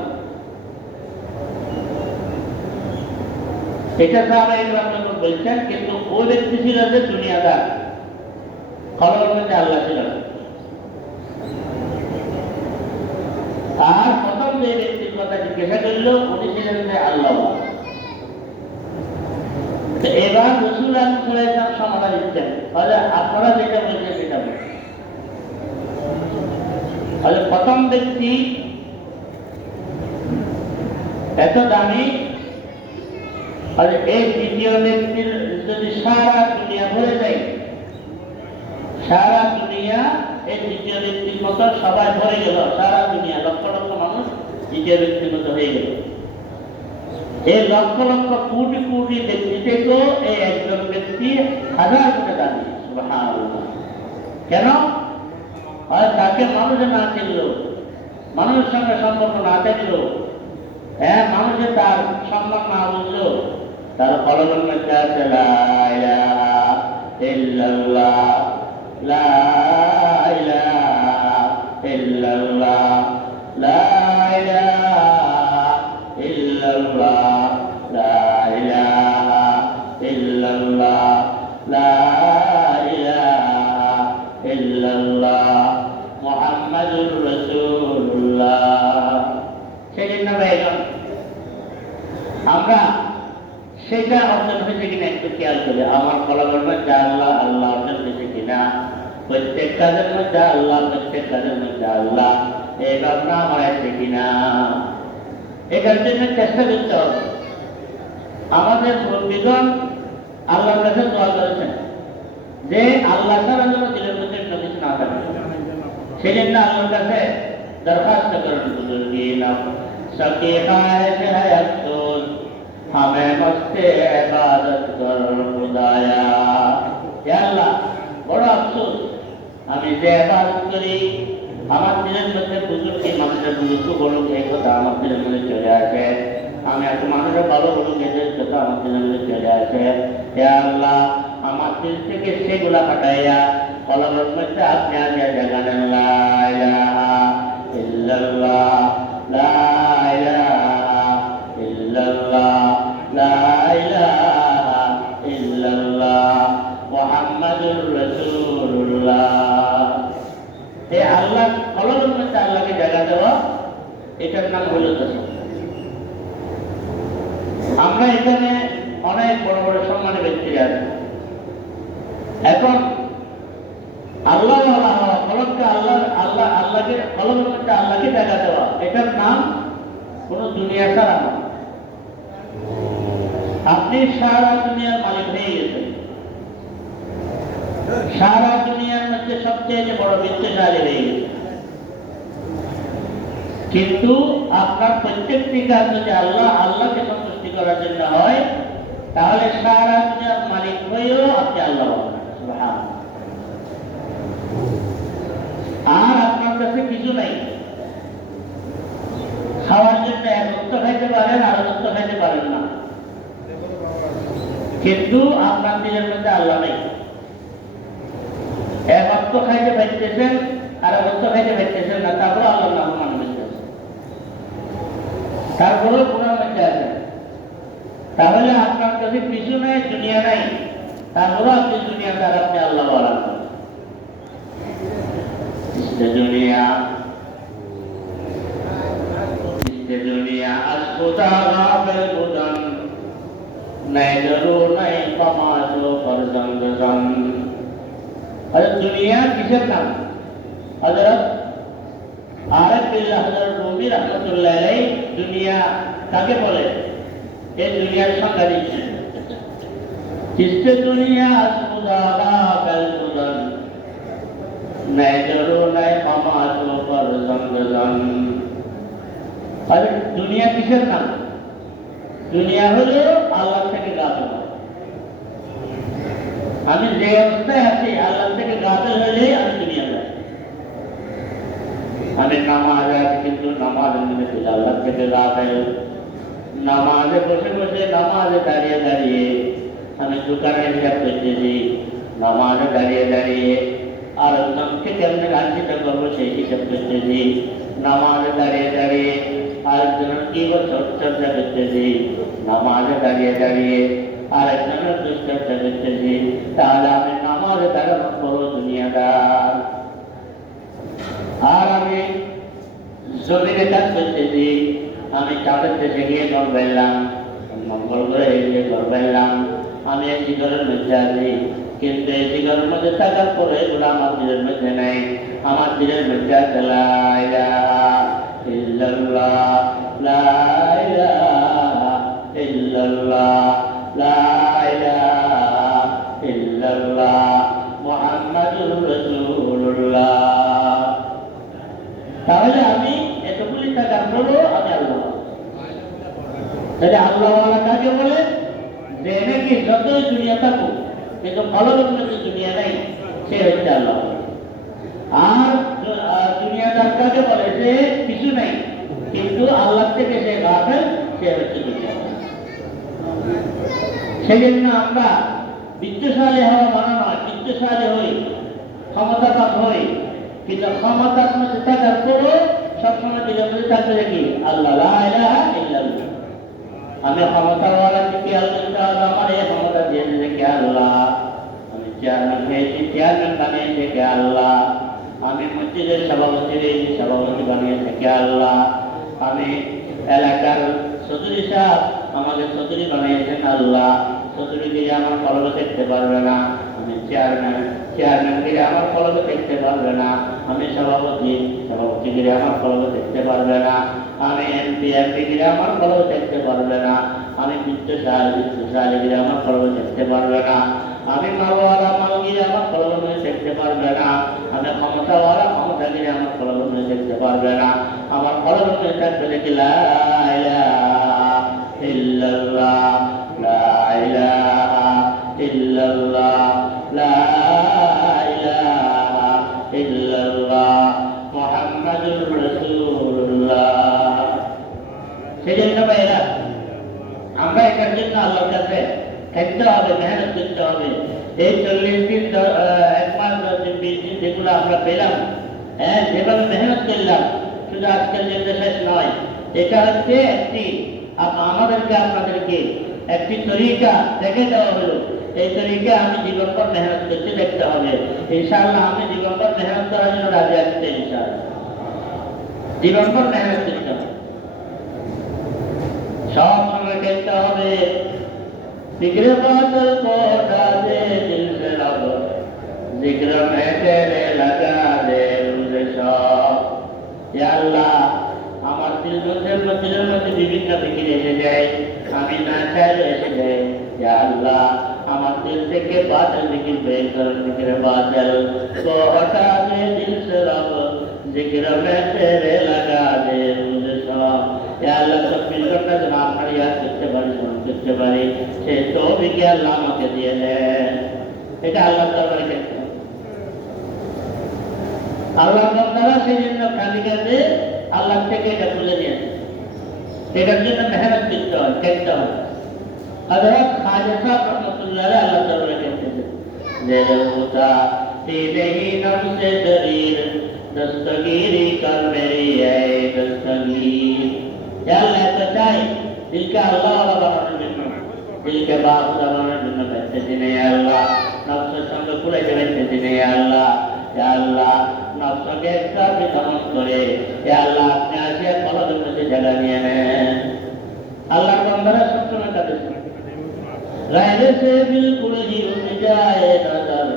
এটা সাহাবায়ে কেরাম বলছেন, কিন্তু ও ব্যক্তি ছিল যে দুনিয়াদার, কলমের মধ্যে আল্লাহ ছিল। আর প্রথম যে ব্যক্তির কথা জিজ্ঞাসা করল উনি ছিলেন যে আল্লাহ। এবার রাসূলুল্লাহ সাল্লাল্লাহু আলাইহি ওয়াসাল্লাম সমাধান দিচ্ছেন, তাহলে আপনারা যেটা বলছেন সেটা বলছেন। তাহলে প্রথম ব্যক্তি এত দামি, আর এই দ্বিতীয় ব্যক্তির যদি সারা দুনিয়া ভরে যায়, সারা দুনিয়া এই দ্বিতীয় ব্যক্তির মতো সবাই ভরে গেল, সারা দুনিয়া লক্ষ লক্ষ মানুষ দ্বিতীয় ব্যক্তির মতো হয়ে গেল। এই লক্ষ লক্ষ কোটি কোটি ব্যক্তি থেকেও এই একজন ব্যক্তি হাজার কোটি দামি। সুবহানাল্লাহ। কেন? তাকে মানুষে না চিনল, মানুষের সঙ্গে সম্পর্ক না থাকলো, মানুষে তার সম্মান না বুঝলো, তার কলমের মধ্যে আছে লা ইলাহা ইল্লাল্লাহ, লা ইলাহা ইল্লাল্লাহ, লা ইলাহা ইল্লাল্লাহ, লা ইলাহা ইল্লাল্লাহ, লা ইলাহা ইল্লাল্লাহ মুহাম্মাদুর রাসূলুল্লাহ। সেদিন না ভাইগণ, আমরা সেটা অর্জন হয়েছে কিনা একটু খেয়াল করি। আমার কলমের মধ্যে আল্লাহ, আল্লাহ অর্জন হয়েছে কিনা? প্রত্যেক কাজের মধ্যে আল্লাহ, প্রত্যেক কাজের মধ্যে আল্লাহ, এই ভাবনা আমার আছে কিনা? এটার জন্য চেষ্টা করতে হবে। আমাদের মুরব্বিগণ আল্লাহর কাছে দোয়া করেছেন যে আল্লাহ ছাড়া যেন দিলের মধ্যে কিছু না থাকে। সেজন্য আল্লাহর কাছে দরখাস্ত করেন, বুজুর্গিনা সকি খায়েশ है अफसोस हमें मस्ते इबादत कर खुदाया। হে আল্লাহ, বড় আফসোস, আমি যে ইবাদত করি আমার দিলের মধ্যে বুজুর্গি, মানুষের বুজুর্গ বলুক এই কথা আমার দিলের মধ্যে চলে আসে, আমি এত মানুষের ভালো বলুক এদের কথা আমার দিলের মধ্যে চলে আসে। হে আল্লাহ, আমার দিল থেকে সেগুলা কাটাইয়া কলমের মধ্যে আপনি আগে জাগানেন লা ইলাহা ইল্লাল্লাহ, লা ইলাহা ইল্লাল্লাহ, লা ইলাহা ইল্লাল্লাহ মুহাম্মাদুর রাসূলুল্লাহ। এই আল্লাহ কলমের মধ্যে আল্লাহকে জায়গা দেওয়া, এটার নাম হল তাসবিহ। আমরা এখানে অনেক বড় বড় সম্মানের ব্যক্তিরা আছে, এখন আল্লাহ কলমকে আল্লাহকে কলমের মধ্যে আল্লাহকে জায়গা দেওয়া, এটার নাম কোন দুনিয়া ছাড়া না। আপনি সারা দুনিয়ার মালিক হয়ে গেছেন, সারা দুনিয়ার মধ্যে সবচেয়ে বড় বিত্তশালী হয়ে গেছে, কিন্তু আপনার প্রত্যেকটি কাজ যদি আল্লাহকে সন্তুষ্টি করার জন্য হয়, তাহলে সারা দুনিয়ার মালিক হয়েও আপনি আল্লাহ হবেন। সুবহানাল্লাহ। আর আপনার কাছে কিছু নাই, খাওয়ার জন্য এক বক্ত খাইতে পারেন, আর বক্ত খাইতে পারেন না, কিন্তু আপনার দিলের মধ্যে আল্লাহ নেই। এক বক্ত খাইতে পারতেছেন, আর বক্ত খাইতে পারতেছেন না, তারপরে আল্লাহর নাম মান করতেছেন, তারপরেও গুনার মধ্যে আছেন। তাহলে আপনার কাছে কিছু নাই, দুনিয়া নাই, তারপরেও আপনি দুনিয়া দ্বারা আপনি আল্লাহ বলা दुनिया दुनिया अस्पुता गाफिल बुदन नहीं डरो नहीं फमातो फरजंद जन। हजरत दुनिया किसर नाम? हजरत आरिफ बिल्लाह हजरत रूमी रहमतुल्लाह अलैहि दुनिया काके बोले? ये दुनिया संज्ञा दिচ্ছেন। जिससे दुनिया असमुदागा कल्पुदन नए जरो नए फमातो फरजंद जन। हजरत दुनिया किसर नाम? दुनिया হলো আল্লাহ থেকে গাফেল। আমি যে অবস্থায় আছি আল্লাহ থেকে গাফেল হলে আমি দুনিয়াতে। আমি নামাজ আছি কিন্তু নামাজের মধ্যে আল্লাহ থেকে গাফেল। নামাজে বসে বসে নামাজে দাঁড়িয়ে দাঁড়িয়ে আমি দোকানে হিসাব করতেছি, নামাজে দাঁড়িয়ে দাঁড়িয়ে আর একজনকে কেমনে লাঞ্ছিত করবো সেই হিসাব করতেছি, নামাজে দাঁড়িয়ে দাঁড়িয়ে আরেকজনের কি চর্চা করতেছি, নামাজে দাঁড়িয়ে দাঁড়িয়ে আরেকজনের দুশ্চর্চা করতেছি। তাহলে আমি নামাজে দাঁড়ানোর পরও দুনিয়াদার। আর আমি জমিনে কাজ করতেছি, আমি চাঁদের দেশে গিয়ে ঘর বেরলাম, মঙ্গল করে গিয়ে ঘর বেরলাম, আমি এই জীবনের মধ্যে আছি কিন্তু এই জীবনের মধ্যে থাকার পরে এগুলো আমার দিলের মধ্যে নেই। আমার দিলের মধ্যে আছে লা ইলাহা ইল্লাল্লাহ, লা ইলাহা ইল্লাল্লাহ, লা ইলাহা ইল্লাল্লাহ মুহাম্মাদুর রাসূলুল্লাহ। তাহলে আমি এতগুলি থাকার পরেও আমি আল্লাহ। তাহলে আল্লাহওয়ালা কাকে বলে? যে নাকি যতই দুনিয়া থাকুক কিন্তু ফলকের মধ্যে দুনিয়া নেই, সে হচ্ছে আল্লাহ। আর দুনিয়াদার কাকে বলে? যে কিছু নেই কিন্তু আল্লাহ থেকে সে গাফেল, সে হচ্ছে দুনিয়া। সেই জন্য আমরা বিত্তশালী হওয়া মানা নয়, বিত্তশালী হই, ক্ষমতাবান হই, কিন্তু ক্ষমতার মধ্যে থাকার পরও সবসময় দিলের মধ্যে থাকতে দেখি আল্লাহ, লা ইলাহা ইল্লাল্লাহ। আমি ক্ষমতাওয়ালা থেকে আল্লাহ, আমার এই ক্ষমতা দিয়ে দেখে আল্লাহ, আমি চেয়ারম্যান হয়েছি, চেয়ারম্যান বানিয়েছে কে আল্লাহ, আমি মসজিদের সভাপতি বানিয়েছে কে আল্লাহ, আমি এলাকার চৌধুরী সাহেব আমাকে চৌধুরী বানিয়েছেন আল্লাহ। চৌধুরীগিরি আমার কলবে দেখতে পারবে না, আমি চেয়ারম্যানগিরি আমার কলবে দেখতে পারবে না, আমি সভাপতিগিরি আমার কলবে দেখতে পারবে না, আমি এমপিগিরি আমার কলবে দেখতে পারবে না, আমি বিত্তশালীগিরি আমার কলবে দেখতে পারবে না, আমি মালওয়ালা মালগিরি আমার কলবে দেখতে পারবে না, আমি ক্ষমতাগিরি আমার কলবে দেখতে পারবে না। আমার কলবে থাকবে দেখি লা ইলাহা ইল্লাল্লাহ, লা ইলাহা ইল্লাল্লাহ, লা ইলাহা ইল্লাল্লাহ মুহাম্মাদুর রাসূলুল্লাহ। সেজন্য ভাইরা আমরা এটার জন্য আল্লাহর কাছে খাইতে হবে, মেহনত করতে হবে। এই 40 দিন, 1 মাস, 10 দিন, 20 দিন যেগুলো আমরা পেলাম, যেভাবে মেহনত করলাম, শুধু আজকের জন্য শেষ নয়। এটা হচ্ছে একটি আমাদেরকে আপনাদেরকে একটি তরিকা দেখে দেওয়া হলো। এই তরিকা আমি জীবনভর মেহনত করতে দেখতে হবে। ইনশাআল্লাহ আমি জীবনভর মেহনত করার জন্য রাজি আছি। ইনশাআল্লাহ জীবনভর মেহনত করতে হবে, সব সময় দেখতে হবে। जिक्र बादल को हटा दे दिल से रब, जिक्र में तेरे लगा दे मुझे शौक। या अल्लाह আমার দিলের মধ্যে বিভিন্ন ফিকির এসে যায়, আমি না চাইলে এসে যায়। ইয়া আল্লাহ আমার দিল থেকে বাদল ফিকির বের করেন, জিক্র বাদল को हटा दे दिल से रब, जिक्र में तेरे लगा दे मुझे शौक। ইয়া আল্লাহ তকবীর করতে যেন আপনার ইয়াদ করতে পারি, স্মরণ করতে পারি, সে তৌফিক আল্লাহ আমাকে দিয়ে দেন। এটা আল্লাহর দরবারে করতে হবে। আল্লাহর বান্দারা সেই জন্য কাঁদি কাঁদে আল্লাহ থেকে এটা তুলে নিয়েছে। এটার জন্য মেহনত করতে হয়, খেলতে হয়। হযরত খাজা সাহেব রহমাতুল্লাহ আলাইহি আল্লাহ দরবারে করতেছেন যে মুতা তেহি নফসে দরির দস্তগিরি কর মেরি এ দস্তগির। ইয়া আল্লাহ তো চাই দিলকে আল্লাহ ওয়ালা বানানোর জন্য, দিলকে বাহুদা বানানোর জন্য করতেছি না। ইয়া আল্লাহ নফসের সঙ্গে পুরাই করতেছি না। ইয়া আল্লাহ, ইয়া আল্লাহ নফসকে একটা দমন করে ইয়া আল্লাহ আপনি আসিয়া কলবের মধ্যে জায়গা নিয়ে নেন। আল্লাহর বান্দারা সবসময় কাঁদেছে, गायरे से बिल्कुल ही उठ जाए नजर,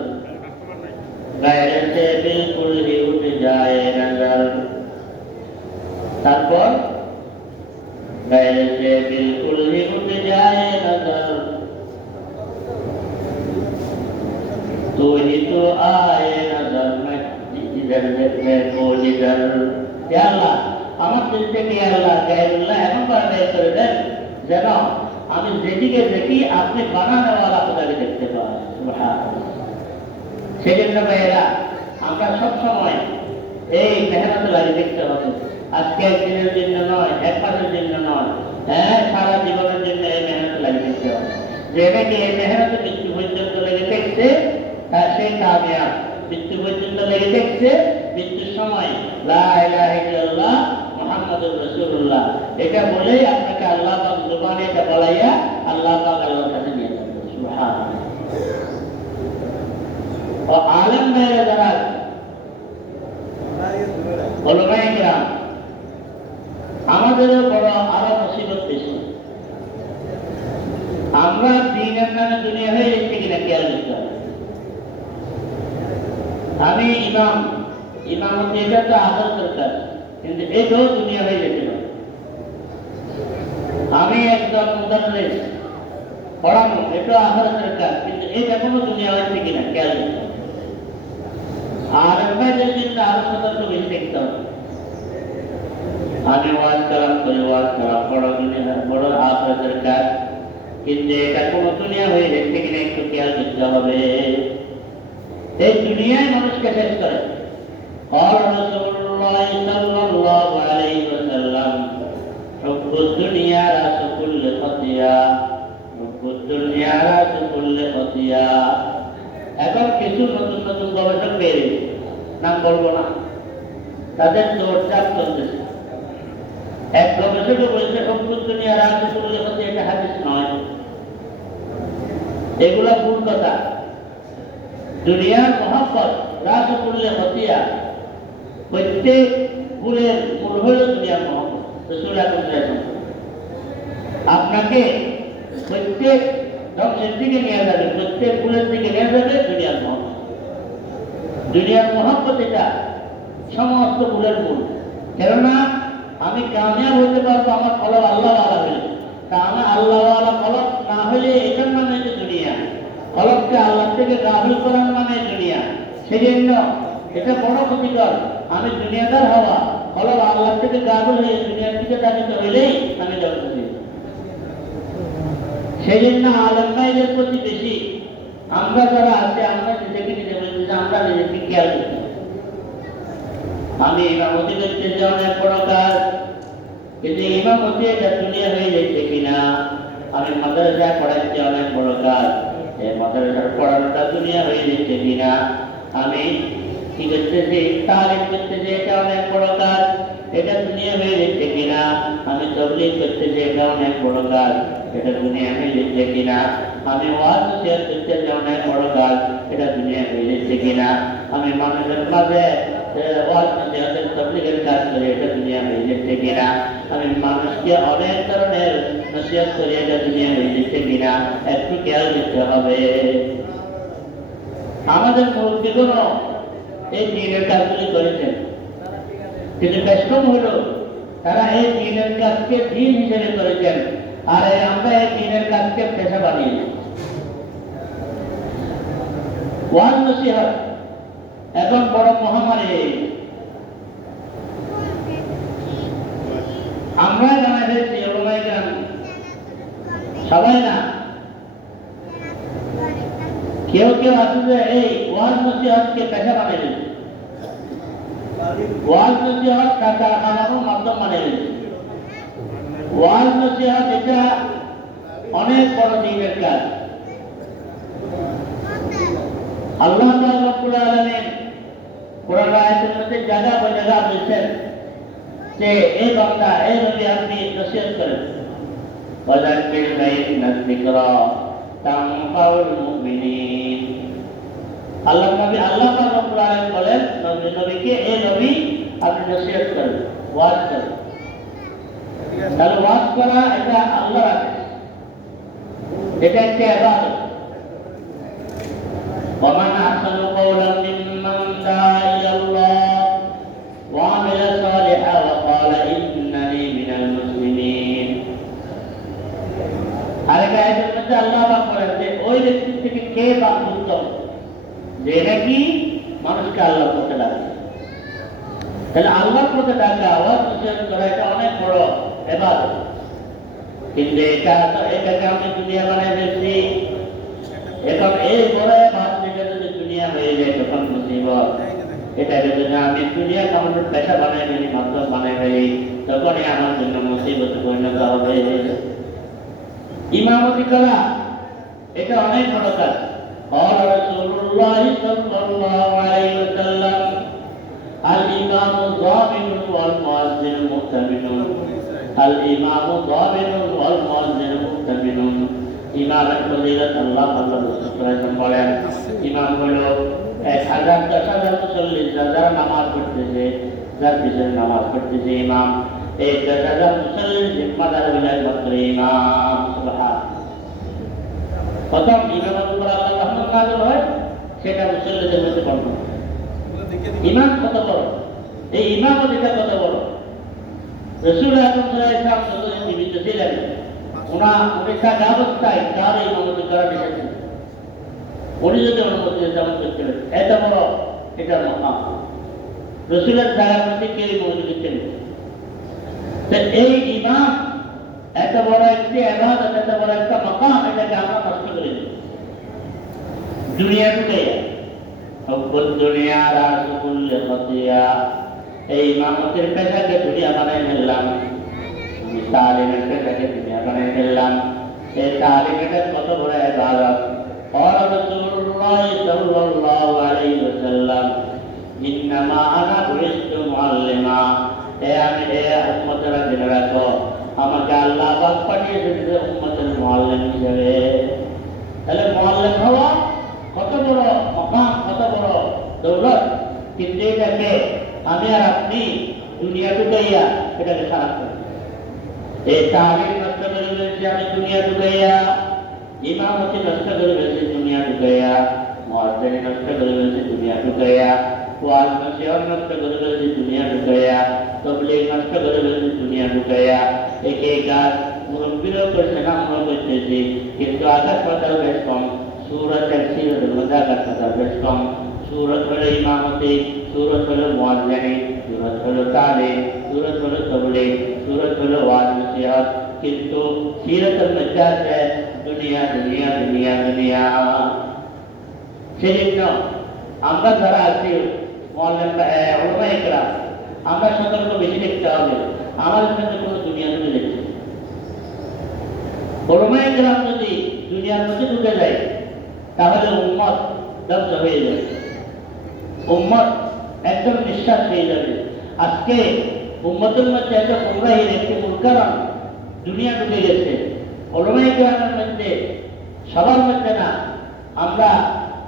गायरे से बिल्कुल ही उठ जाए नजर, तारपर गायरे से बिल्कुल ही उठ जाए नजर, तो ही तो आए नजर में जिधर में को जिधर। या अल्लाह আমার দিল থেকে আল্লাহ গায়রুল্লাহ এমন ভাবে বের করে দেন যেন আমি যেদিকে দেখি আপনি বানানোওয়ালা খোদাকে দেখতে পাই। সুবহানাল্লাহ। সেজন্য ভাইয়েরা আমরা সবসময় এই মেহনত লাগি দেখতে হবে। আজকে একদিনের জন্য নয়, এক মাসের জন্য নয়, হ্যাঁ সারা জীবনের জন্য এই মেহনত লাগি দেখতে হবে। যে ব্যক্তি এই মেহনতে মৃত্যু পর্যন্ত লেগে দেখছে সে কামিয়াব। মৃত্যু পর্যন্ত লেগে দেখছে, মৃত্যুর সময় লা ইলাহা ইল্লাল্লাহ মুহাম্মাদুর রাসূলুল্লাহ এটা বলে আপনাকে আল্লাহ পাক জবানে এটা বলাইয়া আল্লাহ পাক আল্লাহর কাছে নিয়ে যাবে। সুবহানাল্লাহ। ও আলেম ভাইরা যারা উলামায়ে কিরাম আমাদেরও বড় আরো মুসিবত বেশি। আমরা দ্বীনের নামে দুনিয়া হয়ে যাচ্ছি কিনা খেয়াল করতে হবে। আমি ইমামতি এটা তো আদর দরকার, কিন্তু এটাও দুনিয়া হয়ে যেতে পারে। আমি একজন মুদাররিস পড়ানো এটাও আদর দরকার, কিন্তু এটা কোনো দুনিয়া হচ্ছে কিনা খেয়াল করতে হবে। আর আমাদের জন্য আরো সতর্ক বেশি দেখতে হবে। আমি ওয়াজ কালাম করে ওয়াজ করা বড় দুনিয়া বড় আখেরাতের কাজ, কিন্তু এটা কোনো দুনিয়া হয়ে যাচ্ছে কিনা একটু খেয়াল করতে হবে। এই দুনিয়ায় মানুষকে শেষ করে। قال رسول الله صلى الله عليه وسلم حب الدنيا رأس كل خطيئة حب الدنيا رأس كل خطيئة। এখন কিছু নতুন নতুন গবেষক বেরিয়ে নাম বলবো না, তাদের দৌড়ঝাঁপ চলতেছে। এক গবেষকও বলছে হব্বুদ দুনিয়া রাস কুল্লি খতিয়া, এটা হাদিস নয়, এগুলা ভুল কথা। দুনিয়ার মহব্বত রাস কুল্লি খতিয়া, প্রত্যেক ভুলের মূল হল দুনিয়ার মহব্বত। রাসূল আকরাম আপনাকে প্রত্যেক ধ্বংসের দিকে নিয়ে যাবে, প্রত্যেক ভুলের দিকে নিয়ে যাবে দুনিয়ার মহব্বত। দুনিয়ার মহব্বত এটা সমস্ত ভুলের মূল। কেননা আমি কামিয়াব হতে পারবো আমার কলব আল্লাহ ওয়ালা হলে, তা আমার আল্লাহ ওয়ালা কলব না হলে এটার মানে হচ্ছে দুনিয়া। কলবকে আল্লাহ থেকে গাফিল করার মানে দুনিয়া। সেজন্য এটা বড় ক্ষতিকর। আমি দুনিয়াদার হওয়া, কলব আল্লাহ থেকে গাফিল হয়ে দুনিয়ার দিকে দাবিত হইলেই আমি ধ্বংস হই। সেই জন্য আলেম ভাইদের প্রতি বেশি আমরা যারা আছে আমরা নিজেকে নিজে বলছি যে আমরা নিজেকে খেয়াল করছি। আমি ইমামতি করতে যে অনেক বড় কাজ, কিন্তু ইমামতি এটা দুনিয়া হয়ে যাচ্ছে কিনা। আমি মাদ্রাসা পড়াচ্ছি অনেক বড় কাজ, এই মাদ্রাসার পড়ানোটা দুনিয়া হয়ে যাচ্ছে কিনা। আমি কি করতেছি তালিম করতেছি এটা অনেক বড় কাজ, এটা দুনিয়া হয়ে যাচ্ছে কিনা। আমি তাবলীগ করতেছি এটা অনেক বড় কাজ, এটা দুনিয়া হয়ে যাচ্ছে কিনা। আমি ওয়াজ নসিহত করতেছি অনেক বড় কাজ, এটা দুনিয়া হয়ে যাচ্ছে কিনা। আমি মানুষের মাঝে ওয়াজ নসিহতের তাবলীগের কাজ করি, এটা দুনিয়া হয়ে যাচ্ছে কিনা। আমি মানুষকে অনেক ধরনের নসিহত করি, এটা দুনিয়া হয়ে যাচ্ছে কিনা। একটু খেয়াল করতে হবে। আমাদের মুরব্বিগণ এই দ্বীনের কাজগুলি করেছেন, কিন্তু ব্যস্তম হল তারা এই দ্বীনের কাজকে দ্বীন হিসেবে করেছেন, আর আমরা এই দ্বীনের কাজকে পেশা বানিয়েছি। ওয়াজ নসিহত এখন বড় মহামারী। আমরা জানা হয়েছি উলামায়ে কেরাম সবাই না, কেউ কেউ আছে যে এই ওয়াজ নসিহতকে পেশা বানিয়ে দিয়েছে, ওয়াজ নসিহত টাকা কামানোর মাধ্যম বানিয়ে দিয়েছে। ওয়াজ নসিহত এটা অনেক বড় দ্বীনের কাজ। আল্লাহ পাক রব্বুল আলামিন কোরআন আয়াতের মধ্যে জায়গা বা জায়গা বলছেন যে এই বান্দা এই নবী আপনি নসিহত করেন, ওয়াযাক্কির ফাইন্না যিকরা তানফাউল মুমিনিন। আল্লাহ নবী আল্লাহ পাক রব্বুল আলামিন বলেন নবীকে এই নবী আপনি নসিহত করেন, ওয়াজ করেন। তাহলে ওয়াজ করা এটা আল্লাহর আদেশ, এটা একটা ইবাদত। ومن أحسن قولا ممن دعا إلى الله وعمل صالحا وقال إنني من المسلمين। আরেক আয়াতের মধ্যে আল্লাহ পাক বলেন যে ওই ব্যক্তি থেকে কে বা উত্তম, যে নাকি মানুষকে আল্লাহর পথে ডাকে। তাহলে আল্লাহর পথে ডাকা, আওয়াজ উচ্চারণ করা, এটা অনেক বড় ইবাদত। কিন্তু এটাকে আমি দুনিয়া বানাই ফেলছি। এখন এই বড় ইবাদত থেকে যদি দুনিয়া হয়ে যায় তখন মুসিবত। এটাকে যদি আমি দুনিয়া কামানোর পেশা বানাই ফেলি, মাধ্যম বানাই ফেলি, তখনই আমার জন্য মুসিবতে পরিণত হবে। ইমামতি করা এটা অনেক বড় কাজ। قال رسول الله صلى الله عليه وسلم الإمام ضامن والمؤذن مؤتمن الإمام ضامن والمؤذن مؤتمن। ইমামের ফজিলত আল্লাহ বলেন, ইমাম হলো 1000 10,000 মুসল্লি যারা নামাজ পড়তেছে, যার পিছনে নামাজ পড়তেছে ইমাম, এই 10,000 মুসল্লির জিম্মাদার হলেন মাত্র ইমাম। সুবহান। প্রথম ইমামের উপর আল্লাহর রহমত নাযিল হয়, সেটা মুসল্লিদের মধ্যে বর্ণনা। ইমাম কত বড়, এই ইমামতিটা কত বড়। রাসূল আকরাম সাল্লাল্লাহু আলাইহি ওয়াসাল্লাম যখন জীবিত ছিলেন, উনি থাকা অবস্থায় কারো ইমামতি করা নিষেধ ছিল। উনি যদি অনুমতি যেমন করছিলেন, এত বড় এটার মাকাম। রাসূলের জায়গার মধ্যে কেউ ইমামতি করতেন। এই ইমাম এত বড় একটি ইবাদত, এত বড় একটা মাকাম, এটাকে আমরা নষ্ট করে দিই দুনিয়া ঢুকে। দুনিয়া রাসুকুল্লে খতিয়া, এই ইমামতের পেশাকে দুনিয়া বানাই ফেললাম, তালিমের পেশাকে দুনিয়া বানাই ফেললাম। এই তালিমের কত বড় ইবাদত। قال رسول الله صلى الله عليه وسلم إنما أنا بعثت معلما। আমি উম্মতেরা জেনে রাখো, আমাকে আল্লাহ পাক পাঠিয়েছেন উম্মতের মুআল্লিম হিসেবে। তাহলে মুআল্লিম হওয়া কত বড় মাকাম, কত বড় দৌলত। কিন্তু এটাকে আমি আর আপনি দুনিয়া ঢুকাইয়া এটাকে খারাপ করি। এই তালিম নষ্ট করে ফেলছি আমি দুনিয়া ঢুকাইয়া, ইমামতি নষ্ট করে ফেলছি দুনিয়া ঢুকাইয়া, মুয়াজ্জিন নষ্ট করে ফেলছি দুনিয়া ঢুকাইয়া, ওয়াজ নসিহত নষ্ট করে ফেলছি দুনিয়া ঢুকাইয়া, তাবলীগ নষ্ট করে ফেলছি দুনিয়া ঢুকাইয়া। একে কাজ মুরব্বীরাও করছে না, আমরাও করতেছি, কিন্তু আঘাত পাতার বেশ কম। সূরাতের সিরাতের মধ্যে আঘাত পাতার বেশ কম। সূরত হলো ইমামতি, সূরত হলো মুয়াজ্জিন, সূরত হলো তালিম, সূরত হলো তাবলীগ, সূরত হলো ওয়াজ নসিহত। কিন্তু সিরাতের মধ্যে আছে দুনিয়া দুনিয়া দুনিয়া দুনিয়া। সেজন্য আমরা যারা আছি উলামায়ে কেরাম, আমরা সতর্ক বেশি দেখতে হবে আমাদের মধ্যে কোনো দুনিয়া ঢুকে যাচ্ছে। উলামায়ে কেরাম যদি দুনিয়ার মধ্যে ঢুকে যায় তাহলে উম্মত ধ্বংস হয়ে যাবে, উম্মত একদম নিঃশ্বাস হয়ে যাবে। আজকে উম্মতের মধ্যে একটা গুমরাহির একটি মূল কারণ দুনিয়া ঢুকে গেছে। উলামায়ে কেরামের মধ্যে, সবার মধ্যে না, আমরা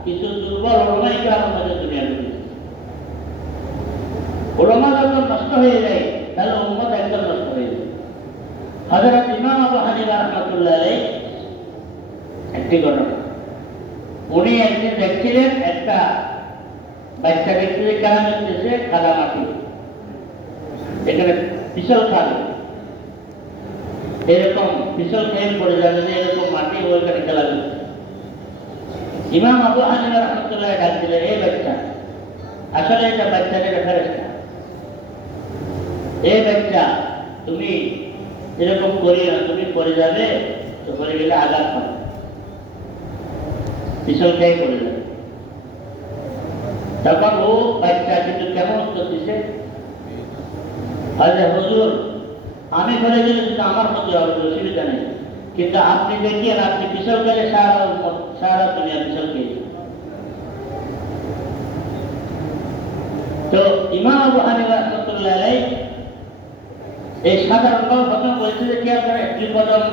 কিছু দুর্বল উলামায়ে কেরামের মধ্যে দুনিয়া ঢুকে গেছে। উলামা যখন নষ্ট হয়ে যায় তাহলে উম্মত একদম নষ্ট হয়ে যায়। হযরত ইমাম আবু হানিফা রাহমাতুল্লাহ আলাইহি একটি ঘটনা, উনি একদিন দেখছিলেন একটা বাচ্চা ব্যক্তি খেলা করতেছে কাদা মাটি, এখানে পিছল খাবে, এরকম পিছল খেয়ে পড়ে যাবে, এরকম মাটি ওইখানে খেলা করছে। ইমাম আবু হানিফা রাহমাতুল্লাহ ডাক দিলেন, এই বাচ্চা, আসলে এটা বাচ্চাদের ফেরেশতা, এই বাচ্চা তুমি এরকম করি না, তুমি পড়ে যাবে, তো পড়ে গেলে আঘাত পাবে, পিছল খেয়ে পড়ে যাবে। তখন ও বাচ্চা কিন্তু কেমন উত্তর দিছে, হুজুর আমি পড়ে গেলে কিন্তু আমার ক্ষতি হবে, অসুবিধা নেই, কিন্তু আপনি দেখিয়েন আপনি পিছল গেলে সারা দুনিয়া পিছল খেয়েছে। তো ইমাম আবু হানিফা রাহমাতুল্লাহ আলাইহি এই সাধারণ ঘটনা বলছে যে কি আপনার একটি কদম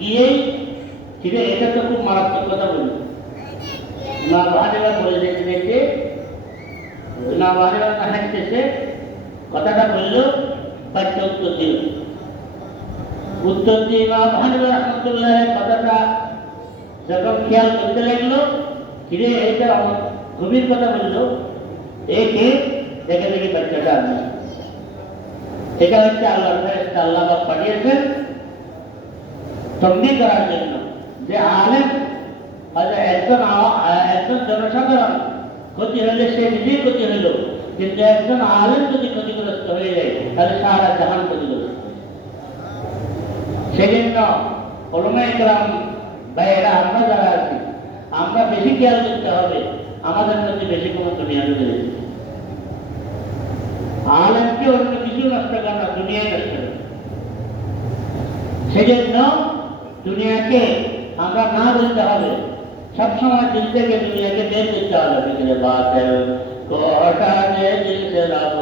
গিয়েই ঠিক আছে, এটা তো খুব মারাত্মক কথা বলি। ইমাম আবু হানিফা বলে দেখতে দেখতে ইমাম আবু হানিফা হাঁটতেছে, কথাটা বললো, বাচ্চা উত্তর দিল। উত্তর দিয়ে ইমাম আবু হানিফা রাহমাতুল্লাহ কথাটা যখন খেয়াল করতে লাগলো, কিরে এটা আমার গভীর কথা বললো, একে দেখে দেখে বাচ্চাটা আমি, এটা হচ্ছে আল্লাহ ফেরেশতা, আল্লাহ পাক পাঠিয়েছেন তমবিহ করার জন্য যে আলেম একজন জনসাধারণ ক্ষতি হলে সে নিজেই ক্ষতি হইল, কিন্তু একজন আলেম যদি ক্ষতিগ্রস্ত হয়ে যায় তাহলে সারা জাহান ক্ষতিগ্রস্ত। সেই জন্য ওলামায়ে কেরাম ভাইয়েরা, আমরা যারা আছি, আমরা বেশি খেয়াল করতে হবে আমাদের মধ্যে বেশি কোনো দুনিয়া ঢুকে গেছে। আলেমকে অন্য কিছু নষ্ট করে না, দুনিয়ায় নষ্ট করে। সেই জন্য দুনিয়াকে আমরা না বলতে হবে, সবসময় দিল থেকে দুনিয়াকে বের করতে হবে। জিক্রে বাতিল को हटा दे दिल से रब,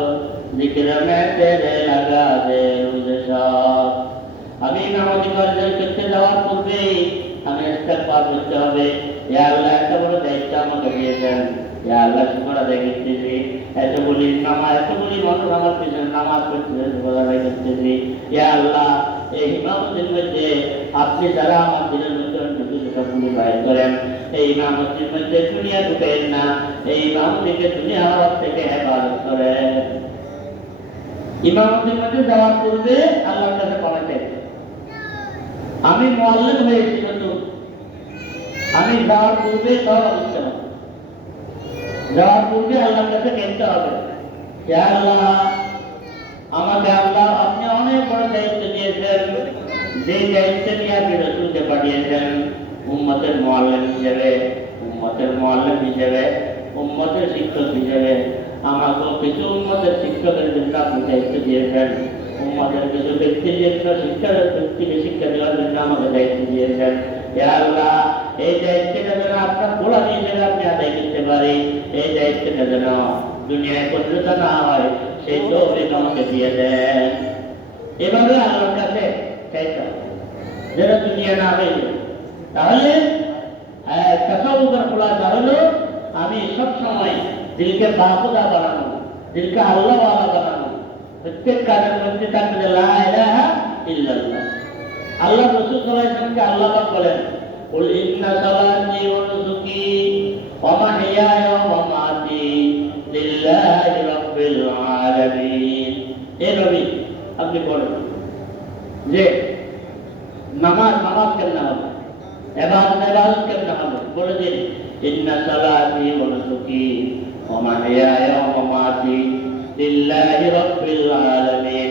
जिक्र में तेरे लगा दे रोज़ शाम। আমি নামাজি কাজের করতে যাওয়ার পূর্বে আমি ইস্তেগফার করতে হবে, ইয়া আল্লাহ এত বড় দায়িত্ব আমাকে দিয়েছেন, ইয়া আল্লাহ শুকর আদায় করতেছি, এতগুলি মানুষ আমার পিছনে নামাজ পড়তেছে, শুকর আদায় করতেছি। ইয়া আল্লাহ এই ইমামতির মধ্যে আপনি যারা আমার দিনের মধ্যে সবগুলি বাইর করেন, এই ইমামতির মধ্যে দুনিয়া ঢুকেন না, এই ইমামতিকে দুনিয়া হওয়ার থেকে হেফাজত করেন। ইমামতির মধ্যে যাওয়ার পূর্বে আল্লাহর কাছে ক্ষমা চাইতে, আমি মুআল্লিম হয়েছি নতুন, আমি যাওয়ার পূর্বে তওবা করতে হবে, যাওয়ার পূর্বে আল্লাহর কাছে কেঁদতে হবে, ইয়া আল্লাহ আমাকে আল্লাহ আপনি অনেক বড় দায়িত্ব দিয়েছেন, যে দায়িত্ব নিয়ে আপনি রাসূলকে পাঠিয়েছেন উম্মতের মুআল্লিম হিসেবে, উম্মতের শিক্ষক হিসেবে। আমাকেও কিছু উম্মতের শিক্ষকের জন্য আপনি দায়িত্ব দিয়েছেন, উম্মতের কিছু ব্যক্তির জন্য ব্যক্তিকে শিক্ষা দেওয়ার জন্য আমাকে দায়িত্ব দিয়েছেন। ইয়া আল্লাহ এই দায়িত্বটা যেন আপনার গোলামী হিসেবে আপনি আদায় করতে পারি, এই দায়িত্বটা যেন দুনিয়ায় পরিণত না হয়, সেই তৌফিক আমাকে দিয়ে দেন। এভাবে আল্লাহর কাছে চাইতে হবে যেন দুনিয়া না হয়ে যায়। তাহলে তাসাউফের খোলাসা হলো আমি সব সময় দিলকে বাখুদা বানানো, দিলকে আল্লাহওয়ালা বানানো, প্রত্যেক কাজের মধ্যে থাকবে লা ইলাহা ইল্লাল্লাহ। আল্লাহ রাসূল সাল্লাল্লাহু আলাইহি ওয়াসাল্লামকে আল্লাহ পাক বলেন, কুল ইন্না সালাতি ওয়া নুসুকি ওয়া মাহইয়ায়া ওয়া মামাতি লিল্লাহি রাব্বিল আলামিন। এই নবী আপনি বলেন যে নামাজ কেমন হবে, ইবাদত কেমন হবে, বলে দিন ইন্না সালাতি ওয়া নুসুকি ওয়া মাহইয়ায়া ওয়া মামাতি লিল্লাহি রাব্বিল আলামিন।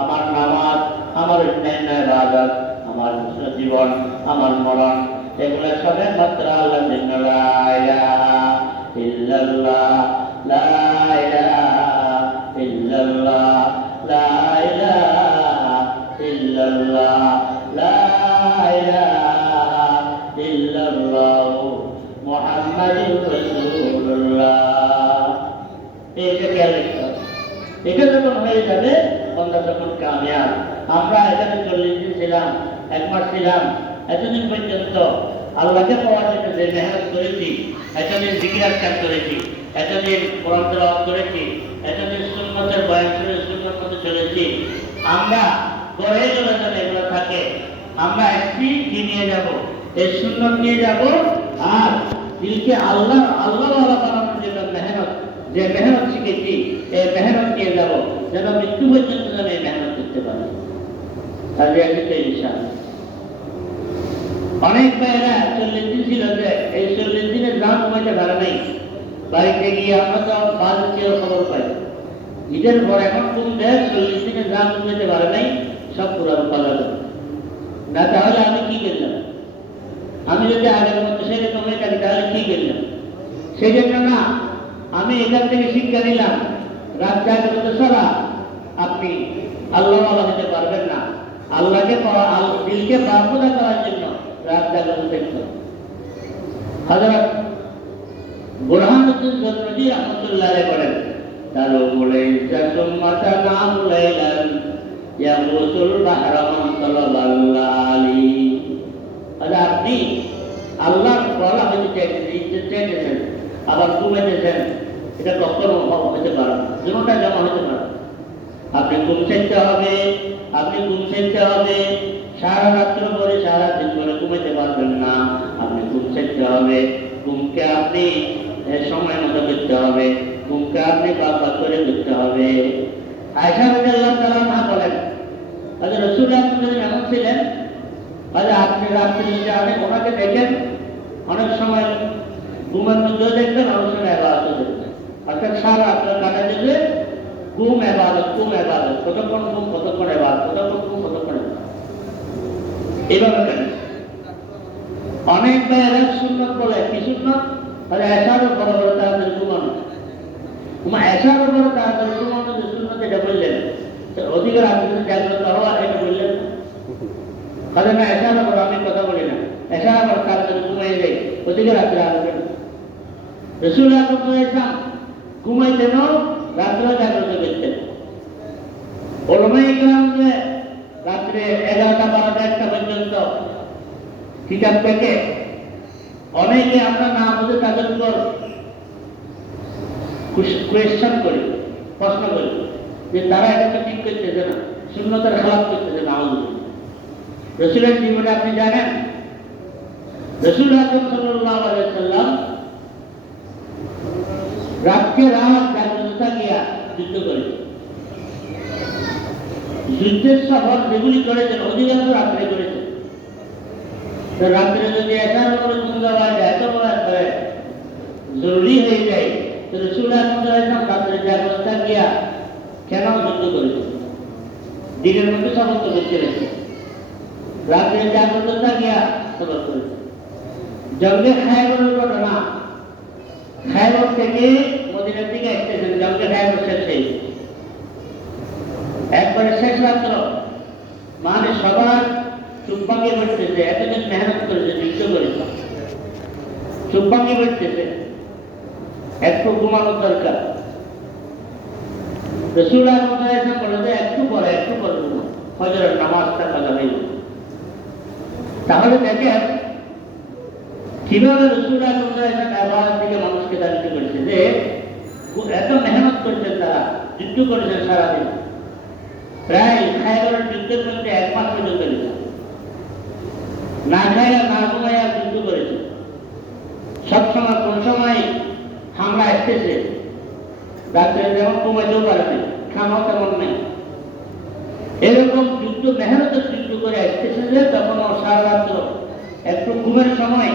আমার নামাজ, আমার অন্যান্য ইবাদত, আমার জীবন, আমার মরণ, এগুলো সব মাত্র আল্লাহর জন্য। লা ইলাহা ইল্লাল্লাহ, লা ইলাহা ইল্লাল্লাহ, লা ইলাহা ইল্লাল্লাহ, লা ইলাহা ইল্লাল্লাহ মুহাম্মাদুর রাসূলুল্লাহ। এইটা খেয়াল রাখতে হবে। এটা যখন হয়ে যাবে বান্দা তখন কামিয়াব। আমরা এখানে 40 দিন ছিলাম, 1 মাস ছিলাম, এতদিন পর্যন্ত আল্লাহকে পাওয়ার জন্য যে মেহনত করেছি, এতদিন জিকির আজকার করেছি, এতদিন কোরআন তেলাওয়াত করেছি, এতদিন সুন্নতের বয়ান শুনে সুন্নত মতো চলেছি, আমরা গড়ে চলে যাবে এগুলো থাকে। আমরা একটি কি নিয়ে যাব, এই সুন্নত নিয়ে যাব, আর দিলকে আল্লাহওয়ালা বানানোর জন্য যে মেহনত শিখেছি, এই মেহনত নিয়ে যাব, যেন মৃত্যু পর্যন্ত যেন এই মেহনত করতে পারি। তাহলে একটা ইনশাআল্লাহ। অনেক ভাইয়েরা 40 দিন ছিল, যে এই 40 দিনের দাম কমাইতে পারে নাই, বাড়িতে গিয়ে আমরা তো বাজেটের খবর পাই, ঈদের পর এখন কোন দেশ 40 দিনের দাম কমাইতে পারে নাই, সব পুরান পালা না। তাহলে আমি কি করলাম? আমি যদি আগের মতো সেরকম হয়ে থাকি তাহলে কি করলাম? সেই জন্য না, আমি এখান থেকে শিক্ষা নিলাম, রাত জাগ্রত ছাড়া আপনি আল্লাহওয়ালা হতে পারবেন না। আল্লাহকে দিলকে বাখুদা করার জন্য রাত জাগ্রত থাকতে হবে। হযরত বুরহানুদ্দিন জরনজি রাহমাতুল্লাহ আলাইহি বলেন, তারও বলে ইজ্জাতুল মাতা নামুলাইলান ইয়ামুতুল বাহরা মান তালাবাল্লাহি। আপনি আল্লাহর বলা হইতে চাইছেন, ইজ্জত চাইতেছেন, আবার ঘুমাইতেছেন, এটা কখনো হতে পারে না, দুটোটা জমা হতে পারে। আপনি ঘুম চাইতে হবে, সারা রাত্র পরে সারা দিন পরে ঘুমাইতে পারবেন না। আপনি ঘুম করতে হবে, ঘুমকে আপনি সময় মতো করতে হবে, ঘুমকে আপনি বাদ করে করতে হবে। আয়েশা রাদিয়াল্লাহু তাআলা আনহা বলেন, হযরত রাসূলুল্লাহ সাল্লাল্লাহু আলাইহি ওয়াসাল্লাম এমন ছিলেন, আপনি রাত্রে যদি ওনাকে দেখেন, অনেক সময় ঘুমের মধ্যেও দেখবেন, অনেক সময় ইবাদতও দেখবেন। অর্থাৎ সারা রাত্র কাটা দিলে ঘুম ইবাদত, কতক্ষণ ঘুম কতক্ষণ ইবাদত, কতক্ষণ ঘুম কতক্ষণ ইবাদত, এইভাবে কেন? অনেক ভাইয়েরা সুন্নত বলে, কি সুন্নত? এশার বড় বড় তাদের ঘুমানো, এশার বড় তাদের ঘুমানো যে সুন্নত, এটা বললেন অধিকার আপনি জাগ্রত হওয়া, এটা বললেন না এশার বড়, আমি কথা বলি না, এশার বড় তাদের ঘুমাই যাই, অধিকার আপনি আসবেন। রাসূলুল্লাহ সাল্লাল্লাহু আলাইহি ওয়াসাল্লাম ঘুমাইতেন, রাত্রে জাগ্রত করতেন। ওলামায়ে কেরাম যে রাত্রে 11টা 12টা 1টা পর্যন্ত কিতাব থেকে, অনেকে আমরা না বুঝে তাদের উপর কোয়েশ্চন করি, প্রশ্ন করি যে তারা এটা তো ঠিক করতেছে না, সুন্নতের খেলাফ করতেছে না। রাসূলের জীবনে আপনি জানেন, রাসূল আকরাম সাল্লাল্লাহু আলাইহি ওয়াসাল্লাম রাতকে রাত জাগ্রত থাকিয়া যুদ্ধ করেছেন। যুদ্ধের সফর যেগুলি করেছেন অধিকাংশ রাত্রে করেছেন। তো রাত্রে যদি এশার উপরে ঘুম দেওয়া যায়, এত বড় জরুরি হয়ে যায়, তো রাসূল আকরাম সাল্লাল্লাহু আলাইহি ওয়াসাল্লাম রাত্রে জাগ্রত থাকিয়া কেন যুদ্ধ করেছেন? দিনের মধ্যে সফর তো করতে গেছে, রাত্রে জাগ্রত থাকিয়া সফর করেছেন। জঙ্গে খায়বরের ঘটনা, খায়বর থেকে মদিনার দিকে আসতেছেন, জঙ্গে খায়বর শেষ হয়েছে, একবারে শেষ রাত্র, মানে সবার চুপ ভাঙিয়ে পড়তেছে, এতদিন মেহনত করেছে, যুদ্ধ করেছে, চুপ ভাঙিয়ে পড়তেছে, একটু ঘুমানোর দরকার। রাসূল আকরাম সাল্লাল্লাহু আলাইহি ওয়াসাল্লাম বলেন যে একটু পরে ঘুমাও, ফজরের নামাজটা কাজা হয়ে যাবে। তাহলে দেখেন কিভাবে রাসূল আকরাম সাল্লাল্লাহু আলাইহি ওয়াসাল্লাম ইবাদত থেকে মানুষকে দায়িত্ব করেছে, যে এত মেহনত করেছেন, তারা যুদ্ধ করেছেন সারাদিন, প্রায় খায়বরের যুদ্ধের মধ্যে 1 মাস পর্যন্ত না খাইয়া না ঘুমাইয়া যুদ্ধ করেছে। সবসময় কোন সময় হামলা আসতেছে, রাত্রে যেমন ঘুমাইতেও পারে না, খাওয়া তেমন নেই, এরকম যুদ্ধ মেহনতের যুদ্ধ করে আসতেছে, যে তখন সারা রাত্র একটু ঘুমের সময়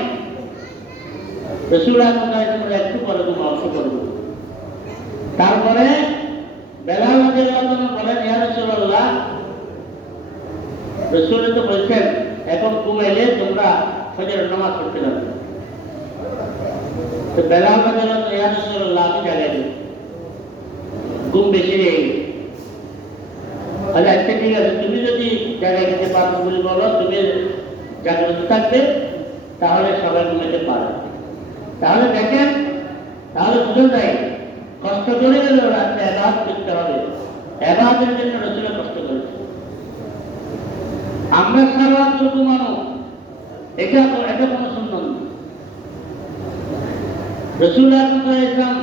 রাসূল আকরাম সাল্লাল্লাহু আলাইহি ওয়াসাল্লাম একটু পরে ঘুম, অল্প করে ঘুম। তারপরে বেলাল রাদিয়াল্লাহু আনহু বলেন, ইয়া রাসূলুল্লাহ, রাসূল তো বলছেন এখন ঘুমাইলে তোমরা ফজরের নামাজ পড়তে যাবে। তো বেলাল রাদিয়াল্লাহু আনহু, ইয়া রাসূলুল্লাহ, আমি জাগাই দিই, ঘুম বেশি হয়ে গেছে। আচ্ছা ঠিক আছে, তুমি যদি জাগাই দিতে পারো বলে বলো, তুমি জাগ্রত থাকবে, তাহলে সবাই ঘুমাইতে পারে। তাহলে দেখেন, তাহলে বুঝে যায় কষ্ট করে গেলেও রাত্রে ইবাদত করতে হবে, ইবাদতের জন্য রাসূল কষ্ট করেছে। আমরা সারা রাত ঘুমানো, এটা কোনো সুন্নত না। রাসূল আকরাম সাল্লাল্লাহু আলাইহি ওয়াসাল্লাম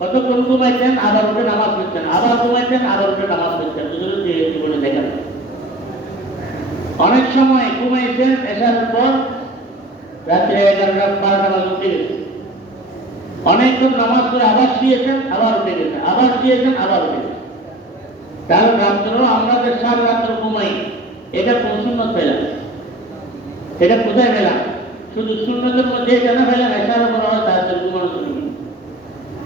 কতক্ষণ ঘুমাইতেন, আবার উঠে নামাজ পড়তেন, আবার ঘুমাইতেন, আবার উঠে নামাজ পড়তেন, জীবনে দেখেন। অনেক সময় ঘুমাইছেন এশার পর, রাত্রে 11টা 12টা বাজে উঠে গেছে, অনেকক্ষণ নামাজ পড়ে আবার শুয়েছেন, আবার উঠে গেছেন, আবার শুয়েছেন, আবার উঠে গেছেন। তাহলে রাত্র আমরা যে সারা রাত্র ঘুমাই, এটা কোন সুন্নত পেলাম? এটা কোথায় পেলাম? শুধু সুন্নতের মধ্যে কেন পেলাম? এশার উপর হয় তাদের ঘুমানো সুন্নত,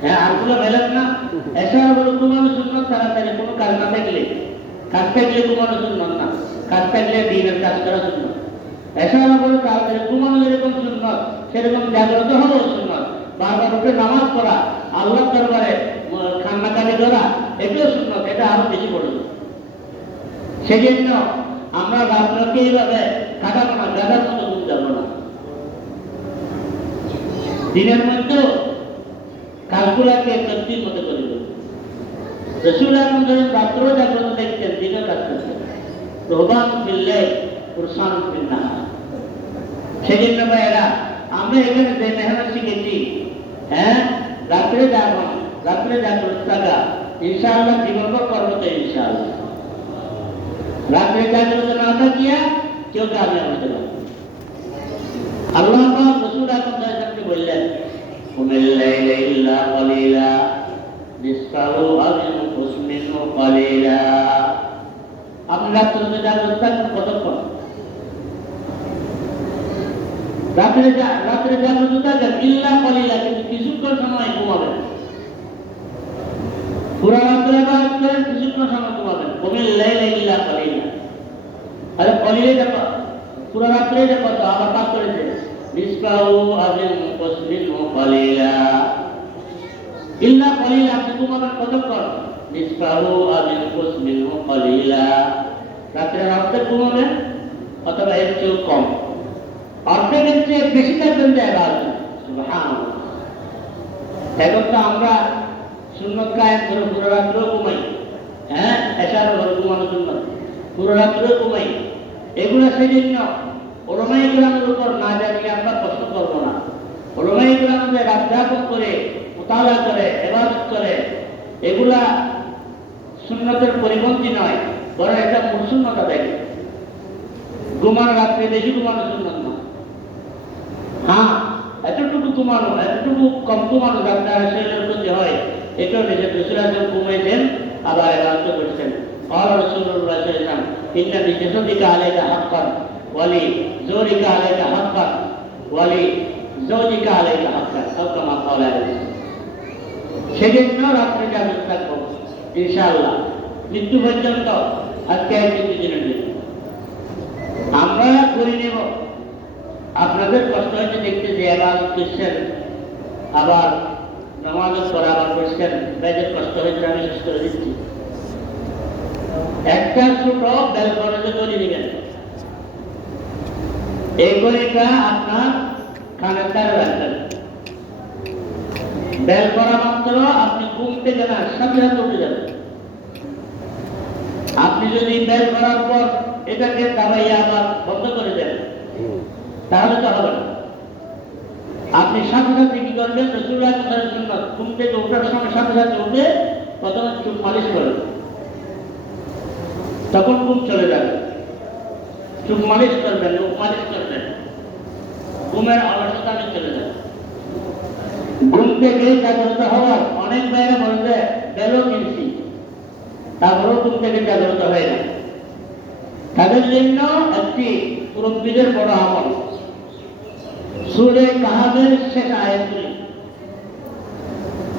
হ্যাঁ আরগুলো পেলাম না। এশার উপর ঘুমানো সুন্নত, তাড়াতাড়ি কোনো কাজ না থাকলে, কাজ থাকলে ঘুমানো সুন্নত না, কাজ থাকলে দিনের কাজ করা সুন্নত। এশার উপর তাড়াতাড়ি ঘুমানো যেরকম সুন্নত, সেরকম জাগ্রত হওয়াও সুন্নত। বারবার উঠে নামাজ পড়া, আল্লাহর দরবারে কান্নাকাটি করা, এটাও সুন্নত, এটা আরো বেশি বড়। সেজন্য আমরা রাত্রকে এইভাবে কাটাবো না, গাদার মতো ঘুম যাবো না। দিনের মধ্যেও কাজগুলাকে তরতিব মতো করে দেবো। রাসূল আকরাম রাত্রেও জাগ্রত দেখতেন, দিনেও কাজ করতেন। রহবান বিল্লাহ কুরসান বিন নাহার। সেজন্য ভাইয়েরা, আমরা এখানে যে মেহনত শিখেছি, হ্যাঁ রাত্রে জাগরণ, রাত্রে জাগ্রত থাকা, ইনশাআল্লাহ জীবনভর করবো তো ইনশাআল্লাহ। রাত্রে জাগ্রত না থাকিয়া কেউ কামিয়াব হতে পারে। আল্লাহ পাক রাসূল আকরাম সাল্লাল্লাহু আলাইহি ওয়াসাল্লাম বললেন কুমিল লাইলা ইল্লা কালিলা নিসফাহু আও ইনকুস মিনহু কালিলা। আপনি রাত্রে জাগ্রত থাকবেন কতক্ষণ? রাত্রে জাগ্রত থাকবেন ইল্লা কালিলা, কিন্তু কিছুক্ষণ সময় ঘুমাবেন। পুরা রাত্রে ইবাদত করেন, কিছুক্ষণ সময় ঘুমাবেন। কুমিল লাইলা ইল্লা কালিলা, আরে কালিলা দেখো পুরা রাত্রে দেখো তো আবার পাঠ করেছে নিসফাহু আও ইনকুস মিনহু কালিলা। ইল্লা কালিলা, আপনি ঘুমাবেন কতক্ষণ? নিসফাহু আও ইনকুস মিনহু কালিলা, রাত্রে অর্ধেক ঘুমাবেন অথবা এর চেয়েও কম। অর্ধেকের চেয়ে বেশি থাকবেন যে ইবাদত। সুবহানাল্লাহ। এখন তো আমরা সুন্নত কায়েম করে পুরো রাত্রেও ঘুমাই, হ্যাঁ, এশার ঘরে ঘুমানো সুন্নত, পুরো রাত্রেও ঘুমাই। এগুলো সেজন্য ওলামায়ে কেরামের উপর না জানিয়ে আমরা প্রশ্ন করবো না। ওলামায়ে কেরাম যে রাতজাগরণ করে মুতালা করে ইবাদত করে, এগুলা সুন্নতের পরিপন্থী নয়, বরং এটা মূল সুন্নত আদায়। ঘুমানো রাত্রে বেশি ঘুমানো সুন্নত না। হ্যাঁ, এতটুকু ঘুমানো, এতটুকু কম ঘুমানো যাতে শরীরের ক্ষতি হয়, এটাও নিজের রাসূল ঘুমাইছেন, আবার ইবাদত করছেন। قال رسول الله صلى الله عليه وسلم إن لجسدك عليك حقا ولزوجك عليك حقا ولزوجك عليك حقا أو كما قال عليه। সেজন্য রাত্রে জাগ্রত থাকবো ইনশাআল্লাহ, মৃত্যু পর্যন্ত। আজকে মৃত্যু দিনের দিন আমরা করে নেব। আপনাদের কষ্ট হয়েছে দেখতে যে ইবাদত করছেন, আবার নামাজ পড়া আবার করছেন, বেজার কষ্ট হয়েছে, আমি শেষ করে দিচ্ছি। একটা ছোট ব্যালকনিতে তৈরি দিবেন, এই গড়িটা আপনার কানের দ্বারা রাখবেন। বেল করা মাত্র আপনি ঘুম থেকে না সাথে সাথে উঠে যাবেন। আপনি যদি বেল করার পর এটাকে দাবাইয়া আবার বন্ধ করে দেন তাহলে তো হবে না। আপনি সাথে সাথে কি করবেন? রাসূলুল্লাহ সাল্লাল্লাহু আলাইহি ওয়াসাল্লাম ঘুম থেকে ওঠার সময় সাথে সাথে উঠে প্রথমে চুল মালিশ করবেন, তখন ঘুম চলে যাবে। চুল মালিশ করবেন, মুখ মালিশ করবেন, ঘুমের অলসতা চলে যাবে। ঘুম থেকে জাগ্রত হওয়ার অনেক বাইরে বলতে বেলও কিনছি, তারপরেও ঘুম থেকে জাগ্রত হয় না। তাদের জন্য একটি মুরব্বীদের বড় আমল সূরা কাহফের শেষ আয়াতগুলি।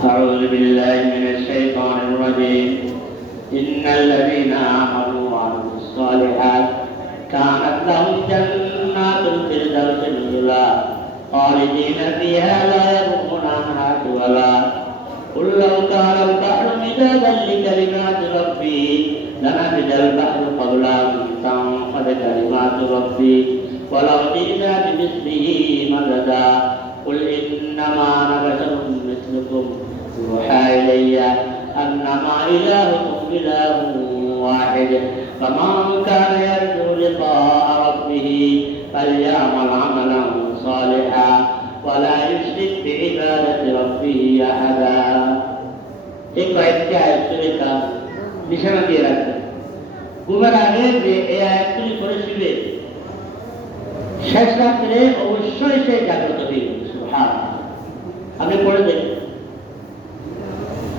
আউযু বিল্লাহি মিনাশ শাইতানির রাজীম। ইন্নাল্লাযীনা আমানু ওয়া আমিলুস সালিহাত কানাত লাহুম জান্নাতুল ফিরদাউসি নুজুলা খালিদিনা ফিহা লা ইয়াবগুনা আনহা হিওয়ালা। قل لو كان البحر مدادا لكلمات ربي لنفد البحر قبل أن تنفد كلمات ربي ولو جئنا بمثله مددا قل إنما أنا بشر مثلكم يوحى إلي أنما إلهكم إله واحد فمن كان يرجو لقاء ربه فليعمل عملا صالحا ولا يشرك بعبادة ربه أحدا। এই কয়েকটি আয়াতগুলি নিশানা দিয়ে রাখবেন। ঘুমের আগে যে এই আয়াতগুলি করে শুবে শেষ রাত্রে অবশ্যই সে জাগ্রত হয়ে যাবে। সুবহানাল্লাহ। আপনি পড়ে দেখুন,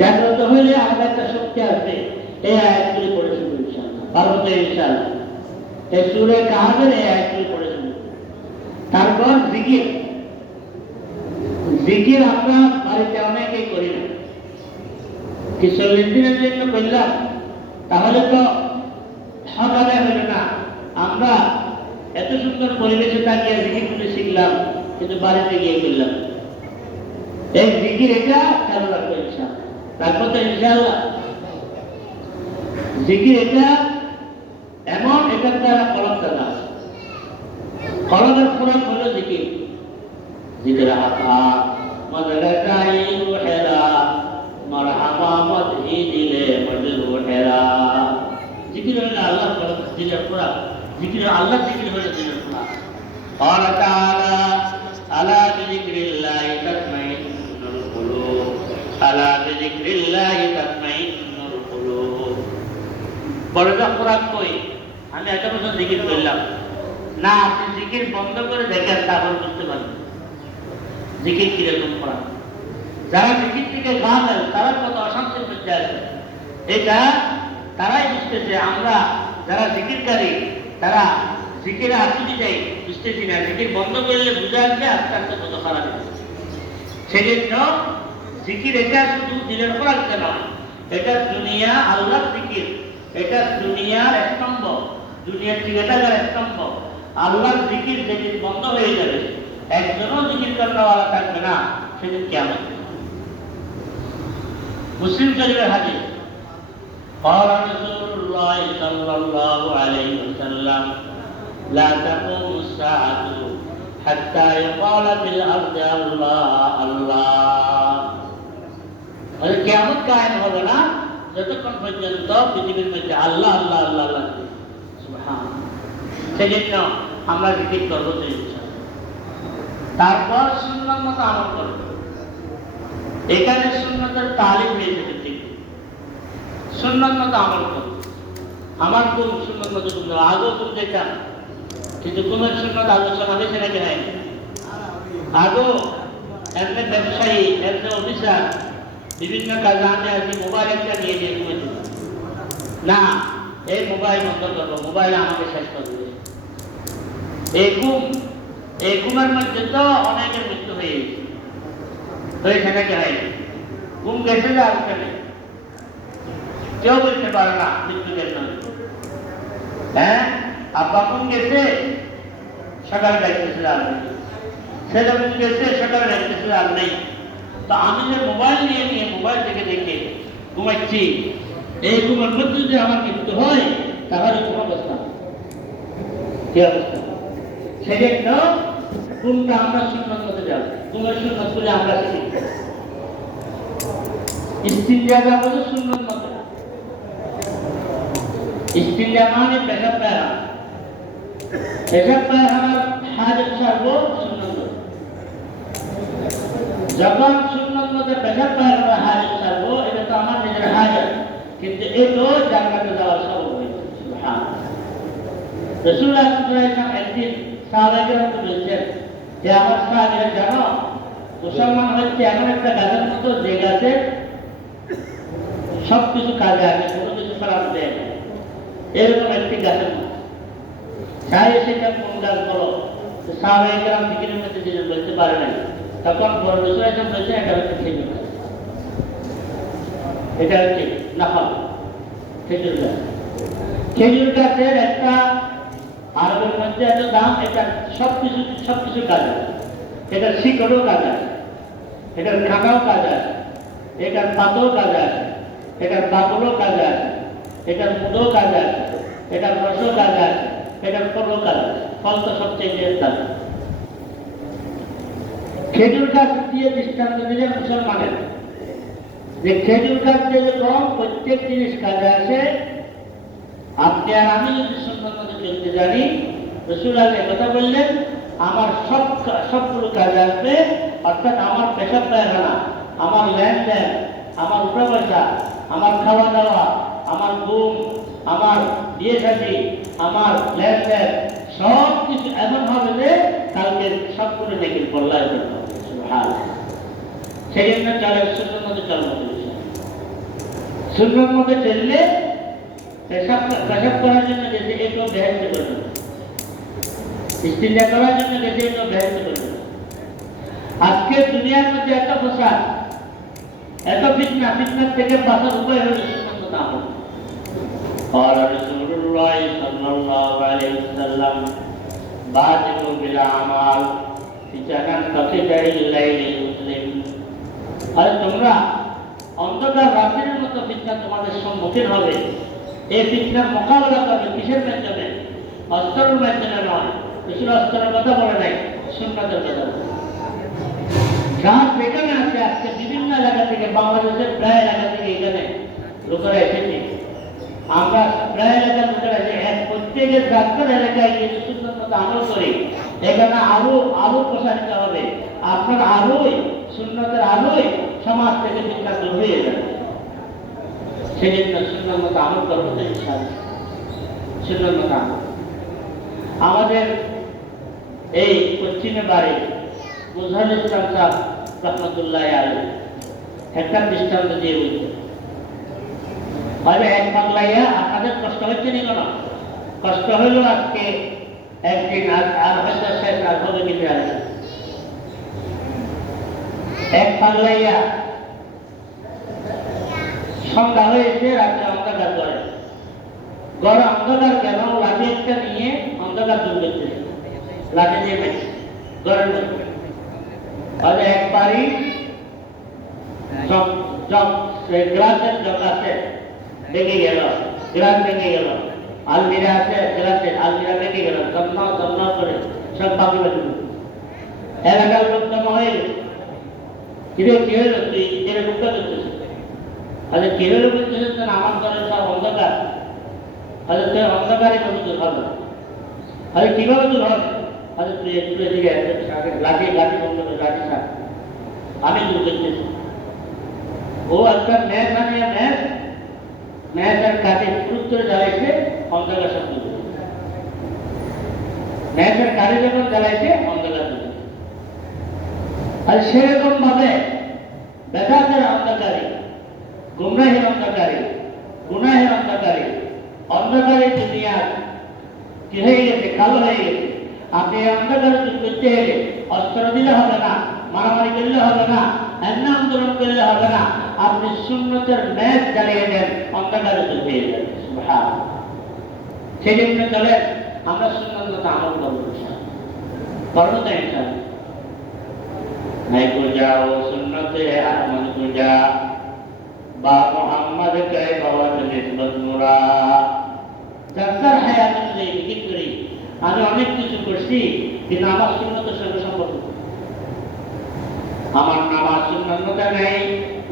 জাগ্রত হইলে আমাদের একটা শক্তি আসবে। এই আয়াতগুলি পড়ে শুবে ইনশাআল্লাহ, পারবো তো ইনশাআল্লাহ। এই সূরা কাহফের এই আয়াতগুলি পড়ে শুবে। তারপর জিকির। জিকির আমরা বাড়িতে অনেকেই করি না, কি 40 দিনের জন্য করলাম তাহলে তো সকালে হইল না। আমরা এত সুন্দর পরিবেশে থাকিয়ে জিকির করে শিখলাম, কিন্তু বাড়িতে গিয়ে করলাম। এই জিকির এটা চালু রাখবো ইনশাআল্লাহ, রাখবো তো ইনশাআল্লাহ। জিকির এটা এমন, এটার দ্বারা কলম দাদা, কলমের খোরাক হলো জিকির। জিকির আকা মদরকাই রুহেরা মারহাবা মদহি দিলে মদরুহেরা। জিকির হলো আল্লাহ দিলের খোরাক, জিকির আল্লাহ জিকির হলো দিলের খোরাক। قال تعالى ألا بذكر الله تطمئن القلوب ألا بذكر الله تطمئن القلوب। বড়টা খোরাক কই? আমি একটা বছর জিকির করলাম, না আপনি জিকির বন্ধ করে দেখেন, তারপর বুঝতে পারবেন জিকির কিরকম করা। যারা জিকির থেকে গা দেন তারা কত অশান্তির মধ্যে আছে, এটা তারাই বুঝতেছে। আমরা যারা জিকিরকারী তারা জিকিরে আসতে যাই বুঝতেছি না, জিকির বন্ধ করলে বুঝা আসবে আস্তে আস্তে কত খারাপ। সেজন্য জিকির এটা শুধু দিনের পর আসতে নয়, এটা দুনিয়া আল্লাহর জিকির, এটা দুনিয়ার স্তম্ভ, দুনিয়ার ঠিকাদার স্তম্ভ। আল্লাহর জিকির যেদিন বন্ধ হয়ে যাবে, একজনও জিকির করাওয়ালা থাকবে না, সেদিন কিয়ামত। মুসলিম শরীফের হাদিস, قال رسول الله صلى الله عليه وسلم لا تقوم الساعة حتى يقال في الأرض الله الله। কিয়ামত কায়েম হবে না যতক্ষণ পর্যন্ত পৃথিবীর মধ্যে আল্লাহ আল্লাহ আল্লাহ আল্লাহ সুবহানাল্লাহ। সেজন্য আমরা জিকির করবো, তারপর সুন্নাত মতো আমল করব। এখানে সুন্নাতের তালিম হয়ে যেতে ঠিক, সুন্নাত মতো আমল করব। আমার কোন সুন্নাত মতো সুন্দর আগেও তুমি দেখতাম, কিন্তু কোন সুন্নাত আলোচনা হয়েছে নাকি নাই? আগেও এমনি ব্যবসায়ী, এমনি অফিসার বিভিন্ন কাজে আমি আছি, মোবাইল একটা নিয়ে গিয়ে ঘুমে দিব না, এই মোবাইল বন্ধ করবো, মোবাইল আমাকে শেষ করে দেবে। এই ঘুমের মধ্যে তো অনেকের মৃত্যু হয়ে গেছে, হয়েছে নাকি হয়? ঘুম গেছে যে আর উঠে নেই, কেউ বলতে পারে না মৃত্যু কেন। হ্যাঁ, আব্বা ঘুম গেছে সকালে ডাকতেছিল আর নেই, ছেলে ঘুম গেছে সকালে ডাকতেছিল আর নেই। তো আমি যে মোবাইল নিয়ে মোবাইল থেকে দেখে ঘুমাচ্ছি, এই ঘুমের মধ্যে যদি আমার মৃত্যু হয় তাহলে কোন অবস্থা, কি অবস্থা? সেজন্য ঘুমটা আমরা সুন্নাত মতো যাব, ঘুমের সুন্নাত করে আমরা শিখি। ইস্তিনজা যাবো সুন্নাত মতো, ইস্তিনজা মানে পেশাব পায়খানা, পেশাব পায়খানার হাজত সারবো সুন্নাত মতো। যখন সুন্নাত মতো পেশাব পায়খানার হাজত সারবো, এটা তো আমার নিজের হাজত, কিন্তু এটাও জান্নাতে যাওয়ার সবব হয়েছে। সুবহানাল্লাহ। রাসূলুল্লাহ সাল্লাল্লাহু আলাইহি ওয়াসাল্লাম একদিন সাহাবায়ে-কেরামকে বলছেন যে আমার সাহাবীরা জানো, মুসলমান হচ্ছে এমন একটা গাছের মতো যে গাছে সবকিছু কাজে আসে, কোনো কিছু খারাপ দেয় না, এরকম একটি গাছের মতো। সাহেব সেটা কোন গাছ বলো? সাহাবায়ে-কেরাম জিকিরের মধ্যে যেটা বলতে পারে না, তখন রাসূলুল্লাহ সাল্লাল্লাহু আলাইহি ওয়াসাল্লাম বলছেন এটা হচ্ছে খেজুর গাছ, এটা হচ্ছে নাখল, খেজুর গাছ। খেজুর গাছের একটা আরবের মধ্যে এত দাম, এটা সবকিছু কাজ আছে, এটার শিকড়ও কাজ আছে, এটার খাটাও কাজ আছে, এটার পাতও কাজ আছে, এটার বাকলও কাজ আছে, এটার মুদও কাজ আছে, এটার রসও কাজ আছে, এটার ফলও কাজ আছে। ফল তো সবচেয়ে দাম। খেজুর গাছ দিয়ে দৃষ্টান্ত দিলেন মুসলমানের যে খেজুর গাছ যেরকম প্রত্যেক জিনিস কাজে আসে, আপনি আর আমি যদি সুন্নাত মতো চলতে জানি, রাসূলুল্লাহ কথা বললেন আমার সবগুলো কাজে আসবে। অর্থাৎ আমার পেশাব পায়খানা, আমার লেনদেন, আমার উঠা বসা, আমার খাওয়া দাওয়া, আমার ঘুম, আমার বিয়ে শাদী, আমার লেনদেন সব কিছু এমন হবে যে কালকে সবগুলো দেখে বললায় করতে হবে। সুবহানাল্লাহ। সেই জন্য চলে সুন্নাত মতো চলতে হবে। সুন্নাত মতো চললে পেশাব করার জন্য গেছে এটাও বেহেস্ত করবে, ইস্তিনজা করার জন্য গেছে এটাও বেহেস্ত করবে। আজকে দুনিয়ার মধ্যে এত ফসাদ, এত ফিতনার থেকে বাঁচার উপায় হলো সুন্নাত মতো আমল। قال رسول الله صلى الله عليه وسلم بادروا بالأعمال فتنا كقطع الليل المظلم। আর তোমরা অন্ধকার রাতের মতো ফিতনা তোমাদের সম্মুখীন হবে, এই ফিতনার মোকাবেলা করবে কিসের মাধ্যমে? অস্ত্রের মাধ্যমে নয়। রাসূল অস্ত্রের কথা বলে নাই, সুন্নাতের কথা বলে। যার যেখানে আছে, আজকে বিভিন্ন এলাকা থেকে, বাংলাদেশের প্রায় এলাকা থেকে এখানে লোকেরা এসেছে, আমরা প্রায় এলাকার লোকেরা প্রত্যেকের যাত্রার এলাকায় গিয়ে সুন্নাত মতো আমল করি। এখানে আরো প্রসারিত হবে, আপনার আলোয়, সুন্নাতের আলোয় সমাজ থেকে ফিতনা দূর হয়ে যাবে। সেজন্য সুন্নাত মতো আমল করবো, সুন্নাত মতো আমল। আমাদের এই পশ্চিমে বাড়ি মুজহার ইসলাম সাহেব রহমতুল্লাহ আলী একটা দৃষ্টান্ত দিয়ে বলছে, এক পাগলাইয়া আপনাদের কষ্ট হচ্ছে নি কেন? কষ্ট হইল আজকে একদিন আর হয়তো শেষ আর হবে কিন্তু এক পাগলাইয়া সন্ধ্যা হয়েছে, রাত্রে অন্ধকার করে ঘরে অন্ধকার কেন? লাঠি একটা নিয়ে অন্ধকার দূর করতেছে, লাঠি দিয়ে বেঁচে ঘরের মধ্যে একবারই গ্লাসের জগ আছে ভেঙে গেল, গ্লাস ভেঙে গেল, আলমিরা আছে গ্লাসের আলমিরা ভেঙে গেল, জন্ম জন্ম করে সব পাখি বাকি এলাকার লোক জমা হয়ে গেল। কিরে কি হইল? তুই এরকম করতেছিস? আচ্ছা কি হইল বলতেছিস? আমার ঘরের সব অন্ধকার। আচ্ছা তুই অন্ধকারে কত দূর হবে? আরে কিভাবে দূর হবে? আচ্ছা তুই একটু এদিকে লাঠি লাঠি বন্ধ করে লাঠি থাক, আমি দূর করতেছি। ও আজকাল ম্যাচ আনিয়া ম্যাচ আর কাঠে ফুট করে জ্বালাইছে, অন্ধকার সব দূর। ম্যাচ আর কাঠে যখন জ্বালাইছে অন্ধকার দূর। আর সেরকম ভাবে বেদাতের অন্ধকারী, গুমরাহের অন্ধকারী, গুনাহের অন্ধকারী, অন্ধকারী দুনিয়া কি হয়ে গেছে? কালো হয়ে গেছে। আপনি অন্ধকার দূর করতে হলে অস্ত্র দিলে হবে না, মারামারি করলে হবে না, এমন আন্দোলন করলে হবে না। আপনি সুন্নতের ম্যাচ জ্বালিয়ে দেন, অন্ধকারে দূর হয়ে যাবে। সেই জন্য চলেন আমরা সুন্নত মতো আমল করবো, করবো তো ইনশাআল্লাহ। नहीं जाओ सुन्नत अहमद गुजा बा मोहम्मद के बहुत निस्बत मुरा जंतर हयात में जिक्री আমি অনেক কিছু করছি কিন্তু আমার সুন্নতের সঙ্গে সম্পর্ক, আমার নামাজ সুন্নত মতে নাই,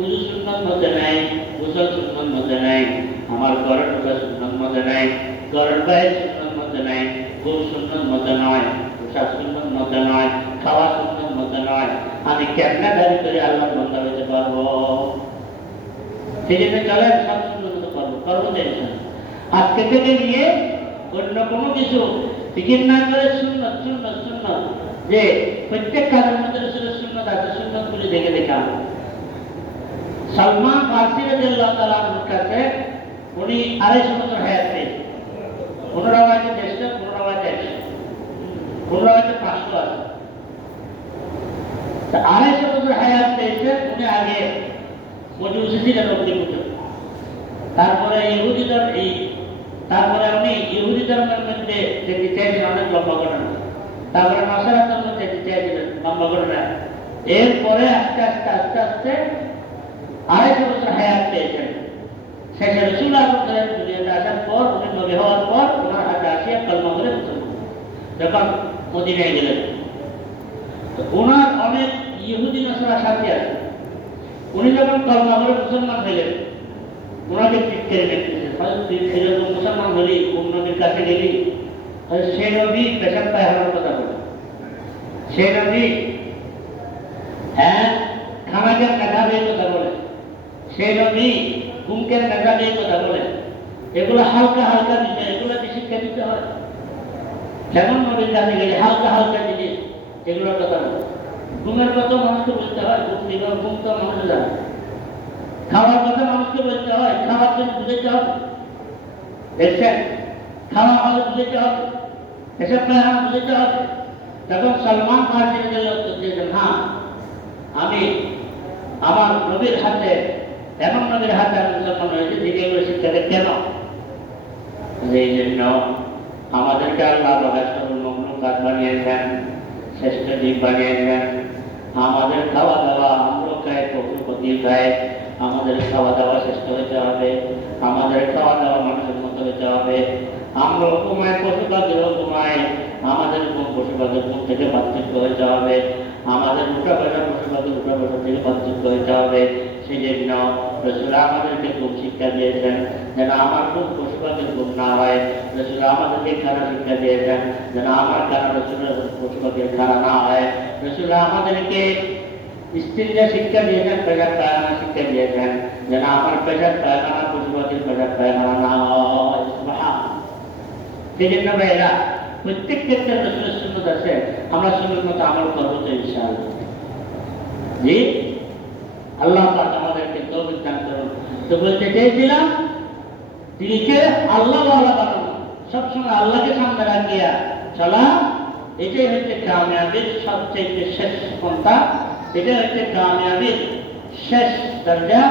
উযু সুন্নত মতে নাই, গোসল সুন্নত মতে নাই, আমার ঘরের ঢোকা সুন্নত মতে নাই, ঘরের বাইরে সুন্নত মতে নাই, ঘুম সুন্নত মতে নয়, পোশাক সুন্নত মতে নয়, খাওয়া সুন্নত মতে নয়। আমি কেমনে দাবি করে আল্লাহর বান্দা হইতে পারবো? সেই জন্য চলেন সব সুন্নত মতো করবো, করবো দেখছেন। আজকে থেকে নিয়ে অন্য কোনো কিছু ফিকির না করে সুন্নত সুন্নত সুন্নত, যে প্রত্যেক কাজের মধ্যে রাসূলের সুন্নত আছে, সুন্নত গুলি দেখে দেখা। সালমান ফারসি রাদিয়াল্লাহু তাআলা আনহুর কাছে উনি 250 বছর হায়াত পেয়েছেন। 15 রাওয়াতে 150, 15 রাওয়াতে 100, 15 রাওয়াতে 500 আছে। 250 বছর হায়াত পেয়েছেন উনি। আগে মজুসি ছিলেন অগ্নিপুত্র, তারপরে ইহুদি ধর্ম, তারপরে উনি ইহুদি ধর্মের মধ্যে যেতে চাইছেন, অনেক লম্বা ঘটনা। তারপরে নাসারা ধর্মের যেতে চাইছিলেন, লম্বা ঘটনা। এরপরে আস্তে আস্তে আস্তে আস্তে 250 বছর হায়াত পেয়েছেন। শেষে রাসূলুল্লাহ সাল্লাল্লাহু আলাইহি ওয়াসাল্লাম দুনিয়াতে আসার পর, উনি নবী হওয়ার পর ওনার হাতে আসিয়া কলমা করে মুসলমান যখন মদিনায় গেলেন, তো ওনার অনেক ইহুদি নাসারা সাথী আছে। উনি যখন কলমা করে মুসলমান হইলেন, ওনাকে টিটকারি দেখতেছে, তুই এরকম মুসলমান হলি, কোন নবীর কাছে গেলি? সে নবী পেশাব পায়খানার কথা বলে, সে নবী খানাকে মেধাবে কথা বলে, সে নবী ঘুমকে মেধাবে কথা বলে। এগুলো হালকা হালকা বিষয়, এগুলো শিক্ষা দিতে হয়। যেমন নবীর কাছে গেলে হালকা হালকা জিনিস, এগুলোর কথা বলে। ঘুমের কথা মানুষকে বলতে হয়, ঘুম তো মানুষ জানে। খাওয়ার কথা মানুষকে বলতে হয়, খাওয়ার জন্য বুঝতে হবে। দেখছেন, খাওয়া হলে বুঝতে হবে, এসব প্যারা বুঝতে হবে। তখন সালমান ফারসি রাদিয়াল্লাহু দিয়েছেন, হ্যাঁ আমি আমার নবীর হাতে, এমন নবীর হাতে আমি মুসলমান হয়েছি, যিনি এগুলো শিক্ষা দেন। কেন? এই জন্য আমাদেরকে আল্লাহ সরল মখলুকাত বানিয়েছেন, শ্রেষ্ঠ জীব বানিয়েছেন। আমাদের খাওয়া দাওয়া আমরা খাই, পশু পক্ষী খায়, আমাদের খাওয়া দাওয়া শ্রেষ্ঠ হতে হবে, আমাদের খাওয়া দাওয়া মানুষের মতো হতে হবে। আমরা ঘুমাই, পশু পাখিরও ঘুমাই, আমাদের ঘুম পশু পাখির ঘুম থেকে পার্থক্য হতে হবে, আমাদের উঠা বসা পশু পাখির উঠা বসা থেকে পার্থক্য হতে হবে। সেই জন্য রাসূল আমাদেরকে ঘুম শিক্ষা দিয়েছেন, যেন আমার ঘুম পশু পাখির ঘুম না হয়। রাসূল আমাদেরকে খানা শিক্ষা দিয়েছেন, যেন আমার খানা রাসূলের পশু পাখির খানা না হয়। রাসূল আমাদেরকে স্ত্রীরা শিক্ষা দিয়েছেন, পেশাব পায়খানা শিক্ষা দিয়েছেন, যেন আমার পেশাব পায়খানা পশু পাখির পেশাব পায়খানা না হয়। সেই জন্য ভাইরা প্রত্যেক ক্ষেত্রে রসুলের সুন্নত আছে, আমরা সুন্নত মতো আমল করবো তো ইনশাআল্লাহ। জি, আল্লাহ পাক আমাদেরকে তৌফিক দান করুন। তো বলতে চেয়েছিলাম দিলকে আল্লাহ ওয়ালা বানানো, সবসময় আল্লাহকে সামনে রাখিয়া চলা, এটাই হচ্ছে কামিয়াবির সবচেয়ে শেষ পন্থা, এটা হচ্ছে কামিয়াবির শেষ দরজা।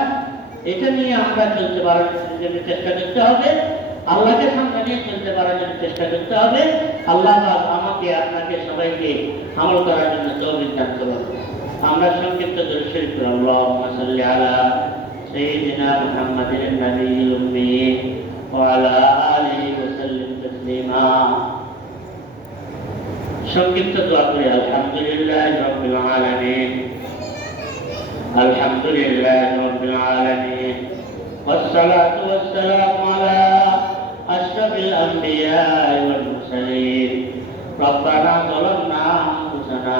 এটা নিয়ে আমরা চলতে পারার জন্য চেষ্টা করতে হবে, আল্লাহকে সামনে নিয়ে চলতে পারার জন্য চেষ্টা করতে হবে। আল্লাহ পাক আমাকে আপনাকে সবাইকে আমল করার জন্য তৌফিক দান করুন। আমরা সংক্ষিপ্ত দরুদ শরীফ পড়ি। আল্লাহুম্মা সাল্লি আলা সাইয়্যিদিনা মুহাম্মাদিন নাবিয়্যিল উম্মি ওয়া আলা আলিহি ওয়া সাল্লিম তাসলিমা। সংক্ষিপ্ত দোয়া করি। আলহামদুলিল্লাহি রাব্বিল আলামিন, আলহামদুলিল্লাহি রাব্বিল আলামিন, ওয়াসসালাতু ওয়াসসালামু আলা আশরাফিল আমবিয়াই ওয়াল মুরসালিন। রব্বানা যালামনা আনফুসানা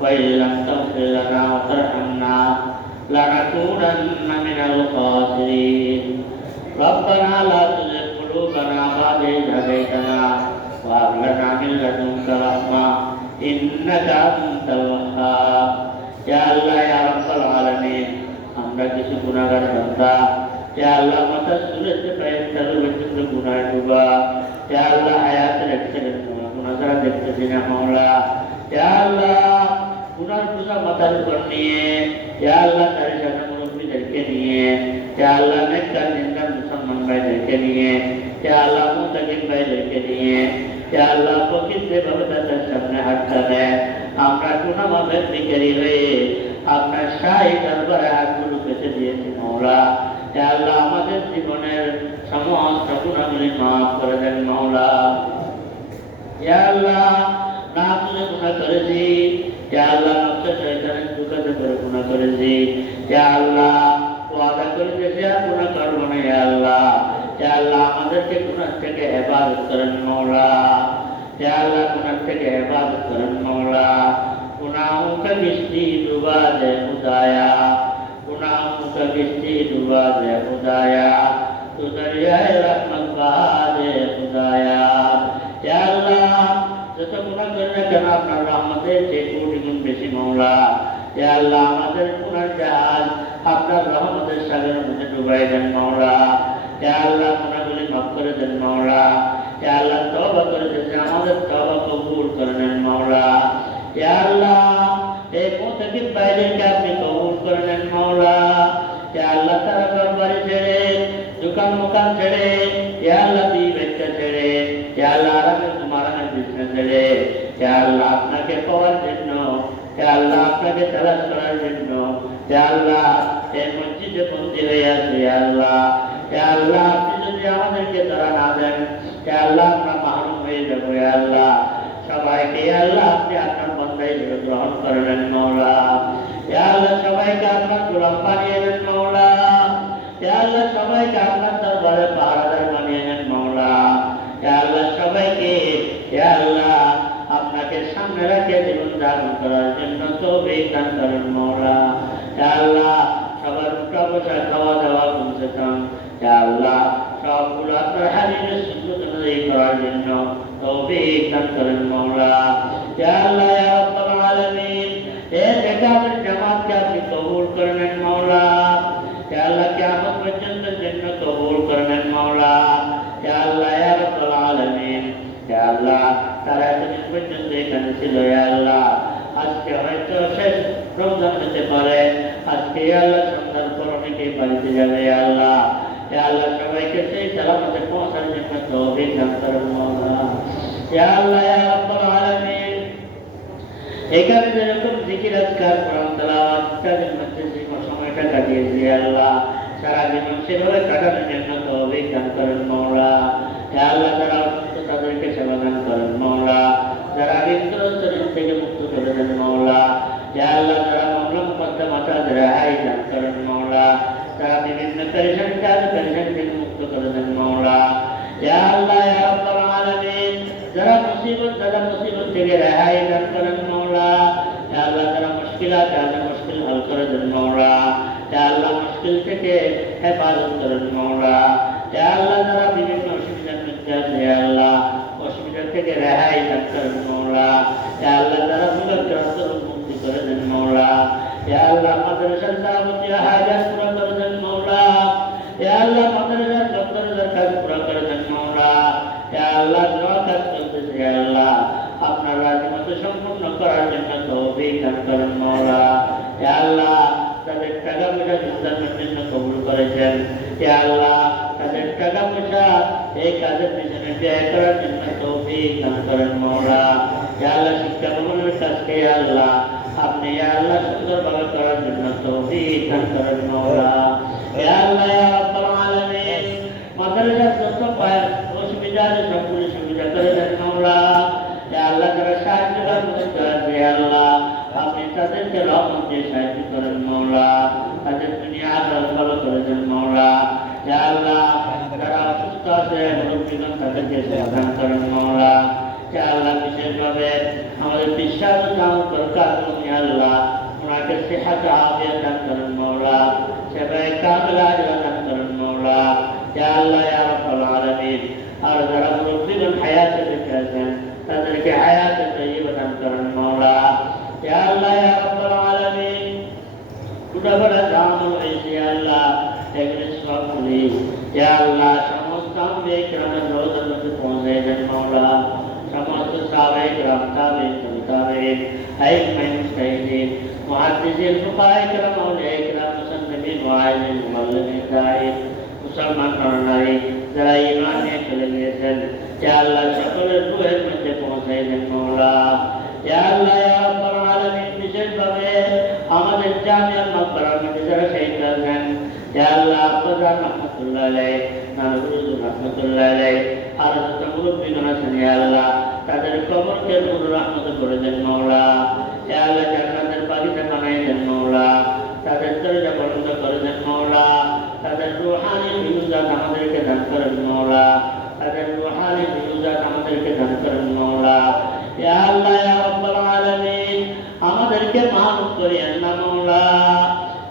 ওয়া ইল্লাম তাগফির লানা ওয়া তারহামনা লানাকুনান্না মিনাল খাসিরিন। রব্বানা লা তুযিগ কুলুবানা বা'দা ইয হাদাইতানা ওয়া হাব লানা মিন লাদুনকা রাহমা ইন্নাকা আনতাল ওয়াহ্হাব। ইয়া আল্লাহ, ইয়া রাব্বাল আলামিন, আমরা কিছু গুনাহগার বান্দা, ইয়া আল্লাহ মাথা সুরেতে পায়ের তলে পর্যন্ত গুনাহে ডুবা। ইয়া আল্লাহ, হায়াতের এক্সেলেন্ট গুনাহ যারা দেখতেছি না মাওলা, ইয়া আল্লাহ গুনার বোঝা মাথার উপর নিয়ে, ইয়া আল্লাহ তার সাথে মুরব্বীদেরকে নিয়ে, ইয়া আল্লাহ নেককার নিন্দার মুসলমান ভাইদেরকে নিয়ে, ইয়া আল্লাহ মুতাকিন ভাইদেরকে নিয়ে, ইয়া আল্লাহ প্রকৃতভাবে তাদের সামনে হাত দেয়। আমরা গুনাহ মাফের ভিখারি হয়ে আপনার শাহী দরবারে হাতগুলো পেতে দিয়েছি মাওলা। ইয়া আল্লাহ আমাদের জীবনের সমস্ত গুনাহগুলি মাফ করে দেন মাওলা। ইয়া আল্লাহ না শুনে গুনাহ করেছি, ইয়া আল্লাহ নফসে শয়তানের দুঃখে করে গুনাহ করেছি, ইয়া আল্লাহ ওয়াদা করেছি আর গুনাহ করবো না। ইয়া আল্লাহ, ইয়া আল্লাহ আমাদেরকে গুনাহ থেকে হেফাজত করেন মাওলা। ইয়া আল্লাহ গুনাহ থেকে হেফাজত করেন মাওলা। गुनाहों का किश्ती डुबा दे खुदाया, गुनाहों का किश्ती डुबा दे खुदाया, तू दरियाए रहमत बहा दे खुदाया। या अल्लाह, যত গুনাহ করলে কেন আপনার রহমতের চেয়ে কোটি গুণ বেশি মাওলা। ইয়া আল্লাহ আমাদের গুনার জাহাজ আপনার রহমতের সাগরের মধ্যে ডুবাই দেন মাওলা। ইয়া আল্লাহ গুনাহগুলি মাফ করে দেন মাওলা। ইয়া আল্লাহ তওবা করে দেন, আমাদের তওবা কবুল করে নেন মাওলা। ইয়া আল্লাহ এই মুতাকিব ভাইদেরকে আপনি কবুল করে নেন মাওলা। ইয়া আল্লাহ তারা ঘরবাড়ি ছেড়ে, দোকান মোকান ছেড়ে, ইয়া আল্লাহ বিবেকটা ছেড়ে, ইয়া আল্লাহ আরামের মারামের বিছনা ছেড়ে, ইয়া আল্লাহ আপনাকে পাওয়ার জন্য, ইয়া আল্লাহ আপনাকে তালাশ করার জন্য, ইয়া আল্লাহ এই মসজিদে বন্দী হয়ে আছে। ইয়া আল্লাহ, ইয়া আল্লাহ আপনি যদি আমাদেরকে তারা না দেন, ইয়া আল্লাহ আমরা মাহরুম হয়ে যাবো। ইয়া আল্লাহ সবাইকে ইয়া আল্লাহ আপনি আপনার বান্দায় গ্রহণ করে নেন মাওলা। ইয়া আল্লাহ সবাইকে আপনার গোলাম বানিয়ে নেন মাওলা। ইয়া আল্লাহ সবাইকে আপনার দরবারে পাহারাদার বানিয়ে নেন মাওলা। ইয়া আল্লাহ সবাইকে ইয়া আল্লাহ আপনাকে সামনে রেখে জীবন ধারণ করার জন্য তৌফিক দান করেন মাওলা। ইয়া আল্লাহ সবার উঠা বসা খাওয়া দাওয়া গুনছেন, ইয়া আল্লাহ সবগুলো আপনার হাবিবের সুন্নাত অনুযায়ী করার জন্য তৌফিক দান করেন মাওলা। ইয়া আল্লাহ, ইয়া রাব্বাল আলামিন, এই বেকারের জামাতকে আপনি কবুল করে নেন মাওলা। ইয়া আল্লাহ কিয়ামত পর্যন্ত জন্য কবুল করে নেন মাওলা। ইয়া আল্লাহ, ইয়া রাব্বাল আলামিন, ইয়া আল্লাহ তারা এতদিন পর্যন্ত এখানে ছিল। ইয়া আল্লাহ আজকে হয়তো শেষ রমজান হতে পারে, আজকে ইয়া আল্লাহ সন্ধ্যার পর অনেকেই বাড়িতে যাবে। ইয়া আল্লাহ, ইয়া আল্লাহ সবাইকে সেই সালামতে পৌঁছার জন্য তৌফিক দান করেন মাওলা। ইয়া আল্লাহ, ইয়া রাব্বাল আলামিন, এখানে যেরকম জিকির আজকার কোরআন তেলাওয়াত ইত্যাদির মধ্যে যে সময়টা কাটিয়েছি, ইয়া আল্লাহ সারা জীবন সেভাবে কাটানোর জন্য তৌফিক দান করেন মাওলা। ইয়া আল্লাহ যারা অসুস্থ তাদেরকে সেবা দান করেন মাওলা। যারা ঋণ শরীর থেকে মুক্ত করে দেন মাওলা। ইয়া আল্লাহ যারা মামলা মুকদ্দমা তাদের রেহাই দান করেন মাওলা। যারা বিভিন্ন পেরেশানি থেকে মুক্ত করে দেন মাওলা। ইয়া আল্লাহ, ইয়া রাব্বাল আলামিন, যারা মুসিবত থেকে রেহাই দান করেন মাওলা। ইয়া আল্লাহ যারা মুশকিলাত তাদের মুশকিল হল করে দেন মাওলা। ইয়া আল্লাহ মুশকিল থেকে হেফাজত করেন মাওলা। ইয়া আল্লাহ যারা বিভিন্ন অসুবিধার মধ্যে আছে, ইয়া আল্লাহ অসুবিধা থেকে রেহাই দান করেন মওলা। ইয়া আল্লাহ যারা বিভ্রান্ত মুক্তি করে দেন মওলা। ইয়া আল্লাহ মাদ্রাসার যাবতীয় হাজাত পুরা করে দেন মওলা। ইয়া আল্লাহ মাদ্রাসার দপ্তরের কাজ পুরা করে দেন মওলা। ইয়া আল্লাহ দোয়া কাজ করতেছে ইয়া আল্লাহ আপনার রাজমত সম্পূর্ণ করার জন্য তৌফিক দান করেন মওলা। ইয়া আল্লাহ তাদের টাকা পয়সা ইসলামের জন্য কবুল করেছেন। ইয়া আল্লাহ তাদের টাকা পয়সা এই কাজের পিছনে ব্যয় করার জন্য তৌফিক দান করেন মওলা। ইয়া আল্লাহ শিক্ষা ভবনের কাজকে ইয়া আল্লাহ আপনি ইয়া আল্লাহ সুন্দরভাবে করার জন্য তৌফিক দান করেন মওলা। ইয়া আল্লাহ ইয়া রাব্বাল আলামিন মাদ্রাসার যত পায় অসুবিধা আছে সবগুলো সুবিধা করে দেন মওলা। ইয়া আল্লাহ যারা সাহায্য করেন ইয়া আল্লাহ আপনি তাদেরকে রহমত দিয়ে সাহায্য করেন মওলা। তাদের দুনিয়া আখিরাত ভালো করে দেন মওলা। ইয়া আল্লাহ যারা অসুস্থ আছে মুরব্বিগণ তাদেরকে সমাধান করেন মওলা। ইয়া আল্লাহ বিশেষভাবে আমাদের বিশ্বাস নাম বরকত ইয়া আল্লাহ ওনাকে সেহাত আফিয়াত দান করেন মওলা। সেবায়ে কামিলা দান করেন মওলা। ইয়া আল্লাহ ইয়া রাব্বাল আলামিন আর যারা মুরব্বিগণ হায়াতে বেঁচে আছেন তাদেরকে হায়াতে তাইয়্যিবা দান করেন মওলা। ইয়া আল্লাহ ইয়া রাব্বাল আলামিন গুনাহগার জামুল হইছে ইয়া আল্লাহ এগুলো সব ভুলি ইয়া আল্লাহ সমস্ত আম্বিয়া কিরামের রওজার মধ্যে পৌঁছে দেন মওলা। সমস্ত সাহাবায়ে কিরাম তাবেঈন আইম্মায়ে মুজতাহিদিন মুহাদ্দিসিন ফুকাহায়ে কিরাম আউলিয়ায়ে কিরাম মুসান্নিফিন ওয়াইজিন মুআল্লিমিন দাঈন মুসলমান নরনারী যারা ঈমান নিয়ে চলে গিয়েছেন ইয়া আল্লাহ সকলের রূহের মধ্যে পৌঁছে দেন মওলা। ইয়া আল্লাহ ইয়া রাব্বাল আলামিন বিশেষভাবে আমাদের জামিয়া মাকবারার মধ্যে যারা শহীদ হয়েছেন ইয়া আল্লাহ আব্বাজান রাহমাতুল্লাহ আলাইহি নানুরুল রাহমাতুল্লাহ আলাইহি আর যত মুরব্বিগণ আছেন ইয়া আল্লাহ তাদের কবরকে নূর রহমত করে দেন মওলা। ইয়া আল্লাহ জান্নাতের বাগিচা বানাই দেন মওলা। তাদের দরজা বন্ধ করে দেন মওলা। তাদের রূহানি ফিরুজাত আমাদেরকে দান করেন মওলা। তাদের রূহানি ফিরুজাত আমাদেরকে দান করেন মওলা। ইয়া আল্লাহ ইয়া রাব্বাল আলামিন আমাদেরকে মাফ করিয়েন না মওলা।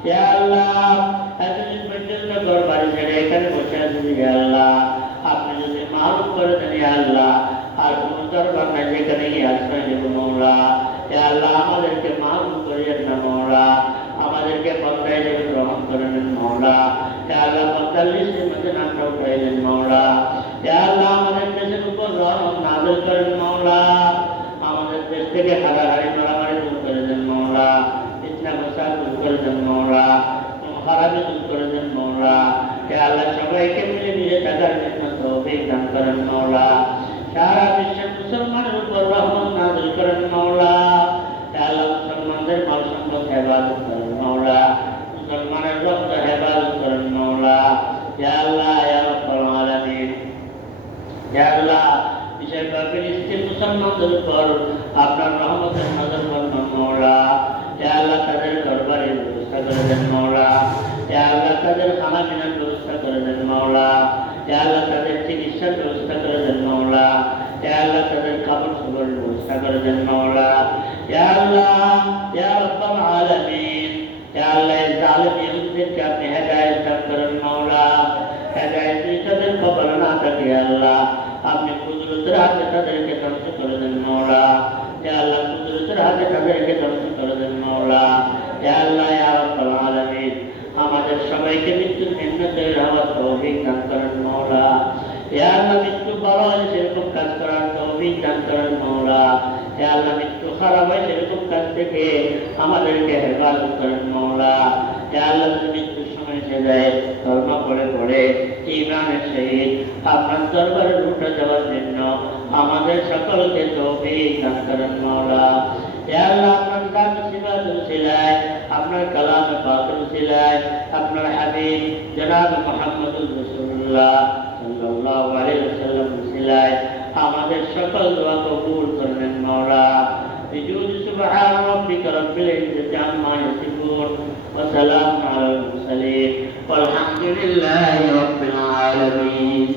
ইয়া আল্লাহ এতদিন পর্যন্ত ঘর বাড়ি ছেড়ে এখানে বসে আছি ইয়া আল্লাহ আপনি যদি মাফ করে দেন ইয়া আল্লাহ আর কোনো দরবার নাই যেখানে গিয়ে আশ্রয় নেব মওলা। ইয়া আল্লাহ আমাদেরকে মাফ করিয়েন না মওলা। আমাদেরকে বান্দা হিসেবে গ্রহণ করে নেন মওলা। ইয়া আল্লাহ বান্দার লিস্টের মধ্যে নামটা উঠাই দেন মওলা। ইয়া আল্লাহ আমাদের দেশের উপর রহমত নাযিল করেন মওলা। আমাদের দেশ থেকে হারাহারি মারামারি দূর করে দেন মওলা। ফিতনা ফাসাদ দূর করে দেন মওলা। খারাপি দূর করে দেন মওলা। ইয়া আল্লাহ সবাইকে মিলে থাকার জন্য তৌফিক দান করেন মওলা। সারা বিশ্বের মুসলমানের উপর রহমত নাযিল করেন মওলা। ইয়া আল্লাহ মুসলমানদের মাল সম্পদ হেফাজত করেন মওলা। মুসলমানের রক্ত হেফাজত করেন মওলা। ইয়া আল্লাহ ইয়া রাব্বাল আলামিন ইয়া আল্লাহ বিশেষভাবে ফিলিস্তিন মুসলমানদের উপর আপনার রহমতের নজর করুন মওলা। ইয়া আল্লাহ তাদের ঘরবাড়ির ব্যবস্থা করে দেন মওলা। ইয়া আল্লাহ তাদের খানা পিনার ব্যবস্থা করে দেন মওলা। ইয়া আল্লাহ তাদের চিকিৎসার ব্যবস্থা করে দেন মওলা। ইয়া আল্লাহ তাদের কাপড় চোপড়ের ব্যবস্থা করে দেন মওলা। ইয়া আল্লাহ ইয়া রাব্বাল আলামিন ইয়া আল্লাহ এই জালিম ইহুদিদেরকে আপনি হেদায়েত দান করেন মওলা। হেদায়েত দিয়ে তাদের কপালে না থাকে আল্লাহ আপনি কুদরতের হাতে তাদেরকে ধ্বংস করে দেন মওলা। ইয়া আল্লাহ কুদরতের হাতে তাদেরকে ধ্বংস করে দেন মওলা। ইয়া আল্লাহ ইয়া রাব্বাল আলামিন আমাদের সবাইকে মৃত্যুর নিম্নতের হওয়ার তৌফিক দান করেন মওলা। ইয়া আল্লাহ মৃত্যু বড় হয় সেরকম কাজ করার তৌফিক দান করেন মওলা। ইয়া আল্লাহ মৃত্যু খারাপ হয় সেরকম কাজ থেকে আমাদেরকে হেফাজত করেন মওলা। ইয়া আল্লাহ মৃত্যুর সময় সে যায় ধর্ম পড়ে ঈমানের সহিত আপনার দরবারে উঠে যাওয়ার জন্য আমাদের সকলকে তৌফিক দান করেন মওলা। ইয়া আল্লাহ আপনার কাজ সিফাতুল সিলায় আপনার কালামে পাকের সিলায় আপনার হাবিব জনাব মুহাম্মদুর রাসূলুল্লাহ সাল্লাল্লাহু আলাইহি ওয়াসাল্লাম সিলায় আমাদের সকল দোয়া কবুল করবেন মওলা। বিজুদ সুবহান রাব্বিকা রাব্বিল ইজ্জাতি আম্মা ইয়াসিফুন ওয়া সালামুন আলাল মুরসালিন ওয়ালহামদুলিল্লাহি রাব্বিল আলামিন।